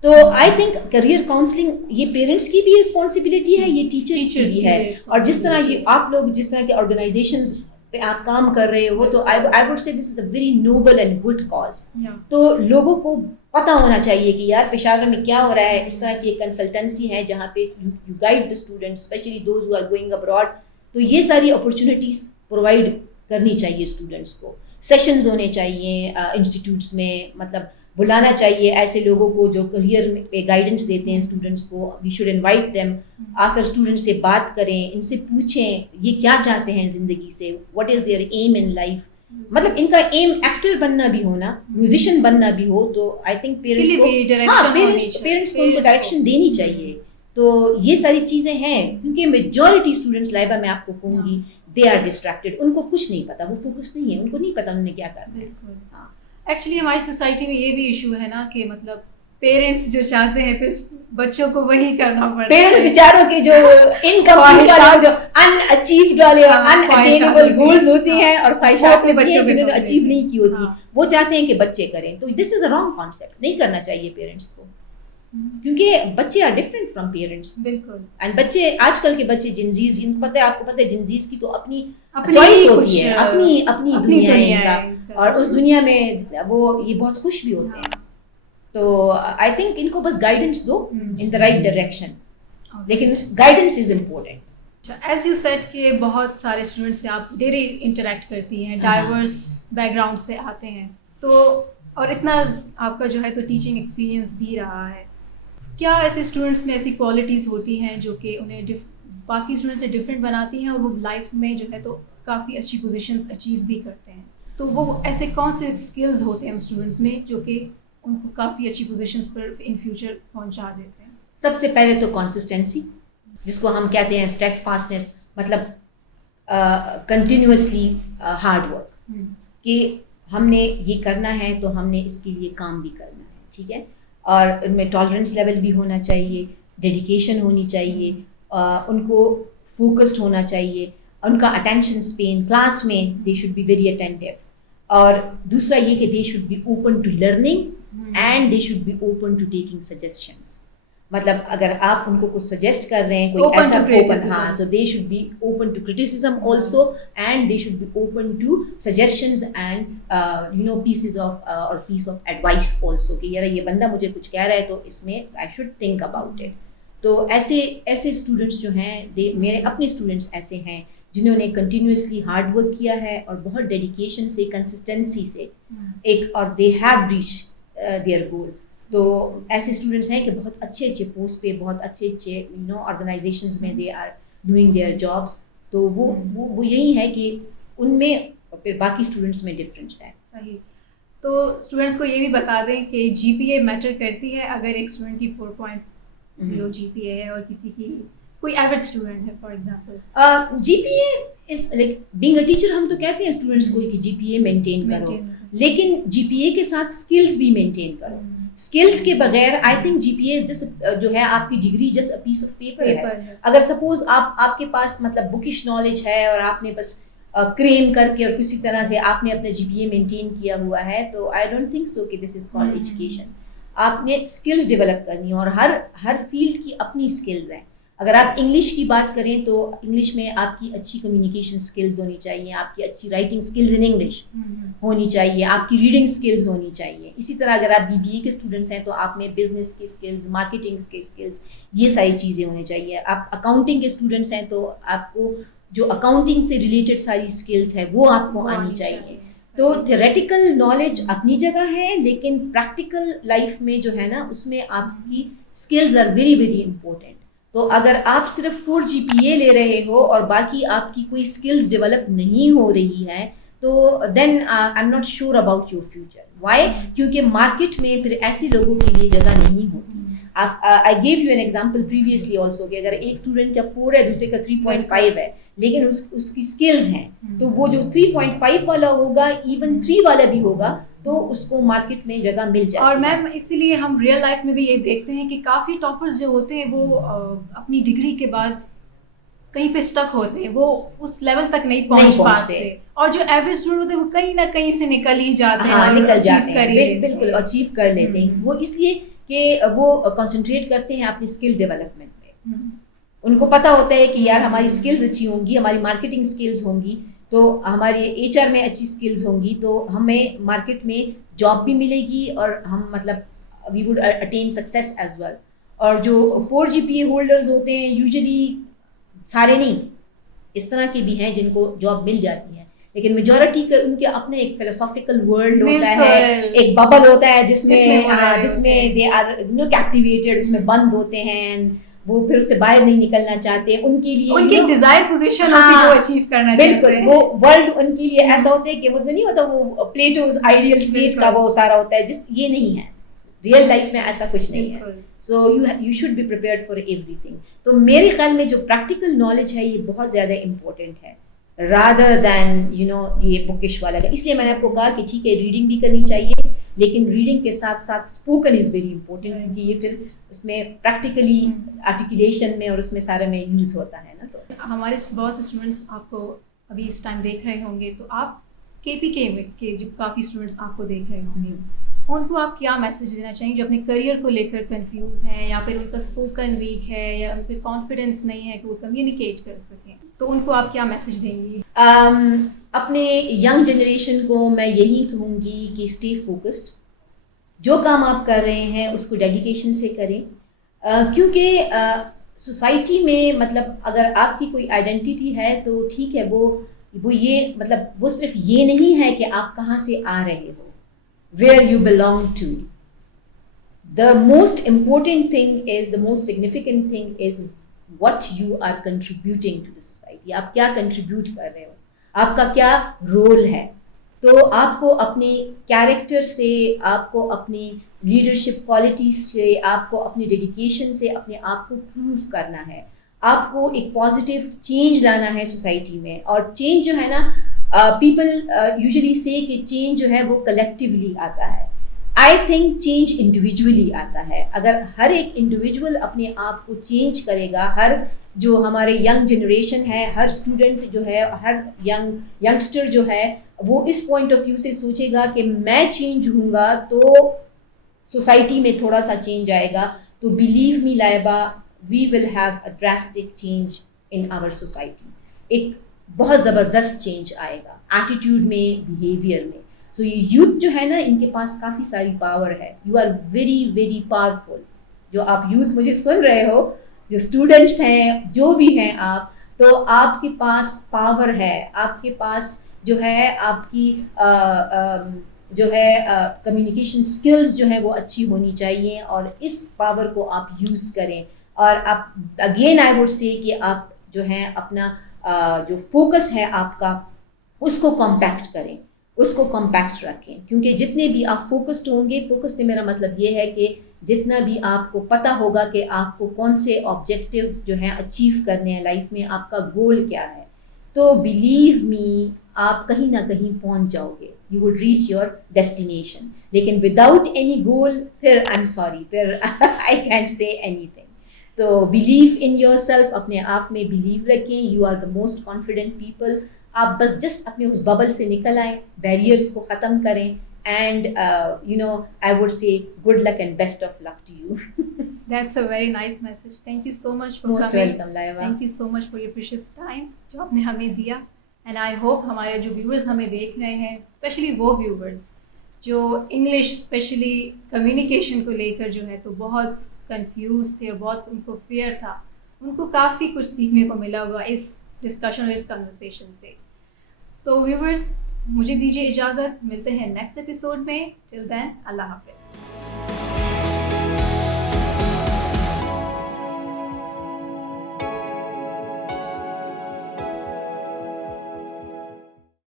تو آئی تھنک کریئر کاؤنسلنگ یہ پیرنٹس کی بھی رسپانسبلٹی ہے, یہ ٹیچرس کی بھی ہے, اور جس طرح یہ آپ لوگ جس طرح کے آرگنائزیشنز پہ آپ کام کر رہے ہو, تو I would say this is a very noble and good cause. تو لوگوں کو پتہ ہونا چاہیے کہ یار پشاور میں کیا ہو رہا ہے. اس طرح کی ایک کنسلٹنسی ہے جہاں پہ you guide the students, specially those who are going abroad. تو یہ ساری اپرچونیٹیز پرووائڈ کرنی چاہیے اسٹوڈنٹس کو. سیشنز ہونے چاہیے انسٹیٹیوٹس میں, مطلب بلانا چاہیے ایسے لوگوں کو جو کریئر پہ گائیڈنس دیتے ہیں اسٹوڈنٹس کو. وی شوڈ انوائٹ دیم, آ کر اسٹوڈنٹس سے بات کریں, ان سے پوچھیں یہ کیا چاہتے ہیں زندگی سے, what is their aim in life. مطلب ان کا ایم ایکٹر بننا بھی ہونا, میوزیشین بننا بھی ہو, تو آئی تھنک پیرنٹس کو ان کو ڈائریکشن دینی چاہیے. تو یہ ساری چیزیں ہیں, کیونکہ میجورٹی اسٹوڈنٹس لائبہ میں آپ کو کہوں گی دے آر ڈسٹریکٹیڈ, ان کو کچھ نہیں پتا, وہ فوکس نہیں ہے, ان کو نہیں پتا انہوں نے کیا کرنا ہے. ایکچولی ہماری سوسائٹی میں یہ بھی ایشو ہے نا کہ مطلب پیرنٹس جو چاہتے ہیں پھر بچوں کو وہی کرنا پڑتا ہے. پیرنٹس بیچاروں کے جو انکمپلیٹ جو ان اچیوڈ والے ان اٹینیبل گولز ہوتے ہیں اور خواہشات اپنے بچوں کے انہوں نے اچیو نہیں کی ہوتی, وہ چاہتے ہیں کہ بچے کریں. تو دس از اے رانگ کانسیپٹ, نہیں کرنا چاہیے پیرنٹس کو, کیونکہ بچے آر ڈفرینٹ فرام پیرنٹس. بالکل. اینڈ بچے آج کل کے بچے جنزیز, ان کو پتہ ہے, آپ کو پتہ ہے جنزیز کی تو اپنی چوائس ہوتی ہے, اپنی دنیا ہے ان کا, اور اس دنیا میں وہ یہ بہت خوش بھی ہوتے ہیں. تو آئی تھنک ان کو بس گائیڈنس دو ان دا رائٹ ڈائریکشن, لیکن guidance is important. As you said کہ بہت سارے اسٹوڈنٹس سے آپ ڈیلی انٹریکٹ کرتی ہیں, ڈائیورس بیک گراؤنڈ سے آتے ہیں, تو اور اتنا آپ کا جو ہے تو ٹیچنگ ایکسپیرینس بھی رہا ہے, کیا ایسے اسٹوڈنٹس میں ایسی کوالٹیز ہوتی ہیں جو کہ انہیں باقی اسٹوڈنٹ سے ڈفرینٹ بناتی ہیں اور وہ لائف میں جو ہے تو کافی اچھی پوزیشنس اچیو بھی کرتے ہیں؟ تو وہ ایسے کون سے اسکلز ہوتے ہیں اسٹوڈنٹس میں جو کہ ان کو کافی اچھی پوزیشنس پر ان فیوچر پہنچا دیتے ہیں؟ سب سے پہلے تو کنسسٹنسی, جس کو ہم کہتے ہیں اسٹیڈ فاسٹنس, مطلب کنٹینیوسلی ہارڈ ورک, کہ ہم نے یہ کرنا ہے تو ہم نے اس کے لیے کام بھی کرنا ہے, ٹھیک ہے, اور ان میں ٹالرنس لیول بھی ہونا چاہیے, ڈیڈیکیشن ہونی چاہیے, ان کو فوکسڈ ہونا چاہیے, ان کا اٹینشن اسپین کلاس میں they should be very attentive, اور دوسرا یہ کہ they should be open to learning and they should be open to taking suggestions. مطلب اگر آپ ان کو کچھ سجیسٹ کر رہے ہیں کوئی ایسا اوپن, ہاں, so they should be open to criticism also, and they should be open to suggestions and you know pieces of اور پیس آف ایڈوائس آلسو, کہ یار یہ بندہ مجھے کچھ کہہ رہا ہے تو اس میں I should think about it. تو ایسے اسٹوڈنٹس جو ہیں, میرے اپنے اسٹوڈنٹس ایسے ہیں جنہوں نے کنٹینیوسلی ہارڈ ورک کیا ہے اور بہت ڈیڈیکیشن سے, کنسسٹنسی سے ایک, اور they have reach their goal. تو ایسے اسٹوڈنٹس ہیں کہ بہت اچھے پوسٹ پہ, بہت اچھے یو نو آرگنائزیشنز میں they are doing their jobs. تو وہ یہی ہے کہ ان میں پھر باقی اسٹوڈنٹس میں ڈفرینس ہے. صحیح. تو اسٹوڈنٹس کو یہ بھی بتا دیں کہ جی پی اے میٹر کرتی ہے. اگر ایک اسٹوڈنٹ کی 4.0 جی پی اے ہے اور کسی کی کوئی ایوریج اسٹوڈنٹ ہے for example, G P A is like being a teacher, ہم تو کہتے ہیں اسٹوڈنٹس کو کہ جی پی اے مینٹین کرو, لیکن جی پی اے کے ساتھ اسکلز بھی مینٹین کرو. اسکلس کے بغیر آئی تھنک جی پی اے جو ہے آپ کی degree just a piece of paper ہے. اگر سپوز آپ کے پاس مطلب بکش نالج ہے اور آپ نے بس کریم کر کے اور کسی طرح سے آپ نے اپنا جی پی اے مینٹین کیا ہوا ہے, تو آئی ڈونٹ تھنک سو کہ دس از کالڈ ایجوکیشن. آپ نے اسکلز ڈیولپ کرنی ہے, اور ہر فیلڈ کی اپنی اسکلز ہیں. اگر آپ انگلش کی بات کریں تو انگلش میں آپ کی اچھی کمیونیکیشن اسکلز ہونی چاہیے, آپ کی اچھی رائٹنگ اسکلز ان انگلش ہونی چاہیے, آپ کی ریڈنگ اسکلز ہونی چاہیے. اسی طرح اگر آپ بی بی اے کے اسٹوڈنٹس ہیں تو آپ میں بزنس کی اسکلز, مارکیٹنگ کے اسکلز, یہ ساری چیزیں ہونی چاہیے. آپ اکاؤنٹنگ کے اسٹوڈنٹس ہیں تو آپ کو جو اکاؤنٹنگ سے ریلیٹڈ ساری اسکلز ہے وہ آپ کو آنی چاہیے. تو تھیوریٹیکل نالج اپنی جگہ ہے, لیکن پریکٹیکل لائف میں جو ہے نا, اس میں آپ کی skills are very very important. تو اگر آپ صرف 4 جی پی اے لے رہے ہو اور باقی آپ کی کوئی اسکلز ڈیولپ نہیں ہو رہی ہے, تو then I am not sure about your future. Why? کیونکہ مارکیٹ میں پھر ایسے لوگوں کے لیے جگہ نہیں ہوتی. I gave you an example previously also کہ اگر ایک اسٹوڈنٹ کا 4 ہے, دوسرے کا 3.5 ہے, لیکن اس کی اسکلز ہیں, تو وہ جو 3.5 والا ہوگا ایون 3 والا بھی ہوگا تو اس کو مارکیٹ میں جگہ مل جائے. اور میم اسی لیے ہم ریئل لائف میں بھی یہ دیکھتے ہیں کہ کافی ٹاپرز جو ہوتے ہیں وہ اپنی ڈگری کے بعد کہیں پہ اسٹک ہوتے ہیں, وہ اس لیول تک نہیں پہنچ پاتے, اور جو ایوریج اسٹوڈنٹ ہوتے ہیں وہ کہیں نہ کہیں سے نکل ہی جاتے ہیں, نکل جاتے ہیں, بالکل اچیو کر لیتے ہیں. وہ اس لیے کہ وہ کنسنٹریٹ کرتے ہیں اپنی اسکل ڈیولپمنٹ میں. ان کو پتہ ہوتا ہے کہ یار ہماری اسکلز اچھی ہوں گی, ہماری مارکیٹنگ اسکلز ہوں گی, تو ہمارے ایچ آر میں اچھی اسکلز ہوں گی, تو ہمیں مارکیٹ میں جاب بھی ملے گی اور ہم مطلب we would attain success as well. اور جو 4 جی پی اے ہولڈرز ہوتے ہیں, یوزلی سارے نہیں, اس طرح کے بھی ہیں جن کو جاب مل جاتی ہے, لیکن میجورٹی کا ان کے اپنے ایک فلسافیکل ورلڈ ہوتا ہے, ایک ببل ہوتا ہے جس میں دے آر یو نو کیپٹیویٹڈ, اس میں بند ہوتے ہیں, وہ پھر اس سے باہر نہیں نکلنا چاہتے. ان کے لیے ان کی ڈیزائر پوزیشن ہوتی ہے جو اچیو کرنا چاہتے ہیں. وہ ورلڈ ان کے لیے ایسا ہوتا ہے کہ وہ نہیں ہوتا, وہ پلیٹوز آئیڈیل اسٹیٹ کا وہ سارا ہوتا ہے, جس یہ نہیں ہے ریئل لائف میں, ایسا کچھ نہیں ہے. So you should be prepared for everything. تو میرے خیال میں جو پریکٹیکل نالج ہے یہ بہت زیادہ امپورٹنٹ ہے rather than you know یہ بکش والا. اس لیے میں نے آپ کو کہا کہ ٹھیک ہے ریڈنگ بھی کرنی چاہیے, لیکن ریڈنگ کے ساتھ ساتھ اسپوکن از ویری امپورٹنٹ, کیونکہ یہ پھر اس میں پریکٹیکلی آرٹیکولیشن میں اور اس میں سارے میں یوز ہوتا ہے نا. تو ہمارے بہت سے اسٹوڈنٹس آپ کو ابھی اس ٹائم دیکھ رہے ہوں گے, تو آپ KPK میں کے جو کافی اسٹوڈنٹس آپ کو دیکھ رہے ہوں گے, ان کو آپ کیا میسج دینا چاہیں جو اپنے کریئر کو لے کر کنفیوز ہیں, یا پھر ان کا اسپوکن ویک ہے, یا ان پہ کانفیڈینس نہیں ہے کہ وہ کمیونیکیٹ کر سکیں, تو ان کو آپ کیا میسج دیں گی؟ اپنے ینگ جنریشن کو میں یہی کہوں گی کہ اسٹے فوکسڈ, جو کام آپ کر رہے ہیں اس کو ڈیڈیکیشن سے کریں, کیونکہ سوسائٹی میں مطلب اگر آپ کی کوئی آئیڈینٹی ہے تو ٹھیک ہے, وہ یہ مطلب وہ صرف یہ نہیں ہے کہ آپ کہاں سے آ رہے ہو, where you belong to. The most important thing is, the most significant thing is what you are contributing to the society. آپ کیا کنٹریبیوٹ کر رہے ہو, آپ کا کیا رول ہے. تو آپ کو اپنے کیریکٹر سے, آپ کو اپنی لیڈرشپ کوالٹیز سے, آپ کو اپنی ڈیڈیکیشن سے اپنے آپ کو پروو کرنا ہے. آپ کو ایک پازیٹیو چینج لانا ہے سوسائٹی میں, اور چینج جو ہے نا, پیپل یوزلی سے کہ چینج جو ہے وہ کلیکٹیولی آتا ہے. آئی تھنک چینج انڈیویجولی آتا ہے. اگر ہر ایک انڈیویجول اپنے آپ کو چینج کرے گا, ہر جو ہمارے ینگ جنریشن ہے, ہر اسٹوڈنٹ جو ہے, ہر ینگسٹر جو ہے, وہ اس پوائنٹ آف ویو سے سوچے گا کہ میں چینج ہوں گا تو سوسائٹی میں تھوڑا سا چینج آئے گا, تو بلیو می لائبہ, we will have a drastic change in our society. ایک بہت زبردست چینج آئے گا ایٹیٹیوڈ میں, بیہیویئر میں. سو یہ یوتھ جو ہے نا, ان کے پاس کافی ساری پاور ہے. You are very very powerful. جو آپ یوتھ مجھے سن رہے ہو, جو اسٹوڈنٹس ہیں, جو بھی ہیں آپ, تو آپ کے پاس پاور ہے. آپ کے پاس جو ہے آپ کی جو ہے کمیونیکیشن اسکلز جو ہے وہ اچھی ہونی چاہیے, اور اس پاور کو آپ یوز کریں. اور آپ اگین آئی ووڈ سے کہ آپ جو ہے اپنا جو فوکس ہے آپ کا, اس کو کمپیکٹ کریں, اس کو کمپیکٹ رکھیں. کیونکہ جتنے بھی آپ فوکسڈ ہوں گے, فوکس سے میرا مطلب یہ ہے کہ جتنا بھی آپ کو پتہ ہوگا کہ آپ کو کون سے آبجیکٹیو جو ہیں اچیو کرنے ہیں لائف میں, آپ کا گول کیا ہے, تو بلیو می آپ کہیں نہ کہیں پہنچ جاؤ گے. You would reach your destination. لیکن وداؤٹ اینی گول, پھر آئی ایم سوری, پھر I can't say anything. تو بلیو ان یور سیلف, اپنے آپ میں بلیو رکھیں. You are the most confident people. آپ بس جسٹ اپنے اس ببل سے نکل آئیں, بیریئرس کو ختم کریں, and you know I would say good luck and best of luck to you. That's a very nice message. Thank you so much for Most coming. welcome, Laiba. Thank you so much for your precious time جو آپ نے ہمیں دیا. And I hope ہمارے جو viewers ہمیں دیکھ رہے ہیں, اسپیشلی وہ ویورز جو انگلش اسپیشلی کمیونیکیشن کو لے کر جو ہے تو بہت کنفیوز تھے اور بہت ان کو فیئر تھا, ان کو کافی کچھ سیکھنے کو ملا ہوا اس ڈسکشن اور اس کنورسیشن سے. سو ویورز, مجھے دیجیے اجازت, ملتے ہیں نیکسٹ ایپیسوڈ میں. ٹل دین, اللہ حافظ.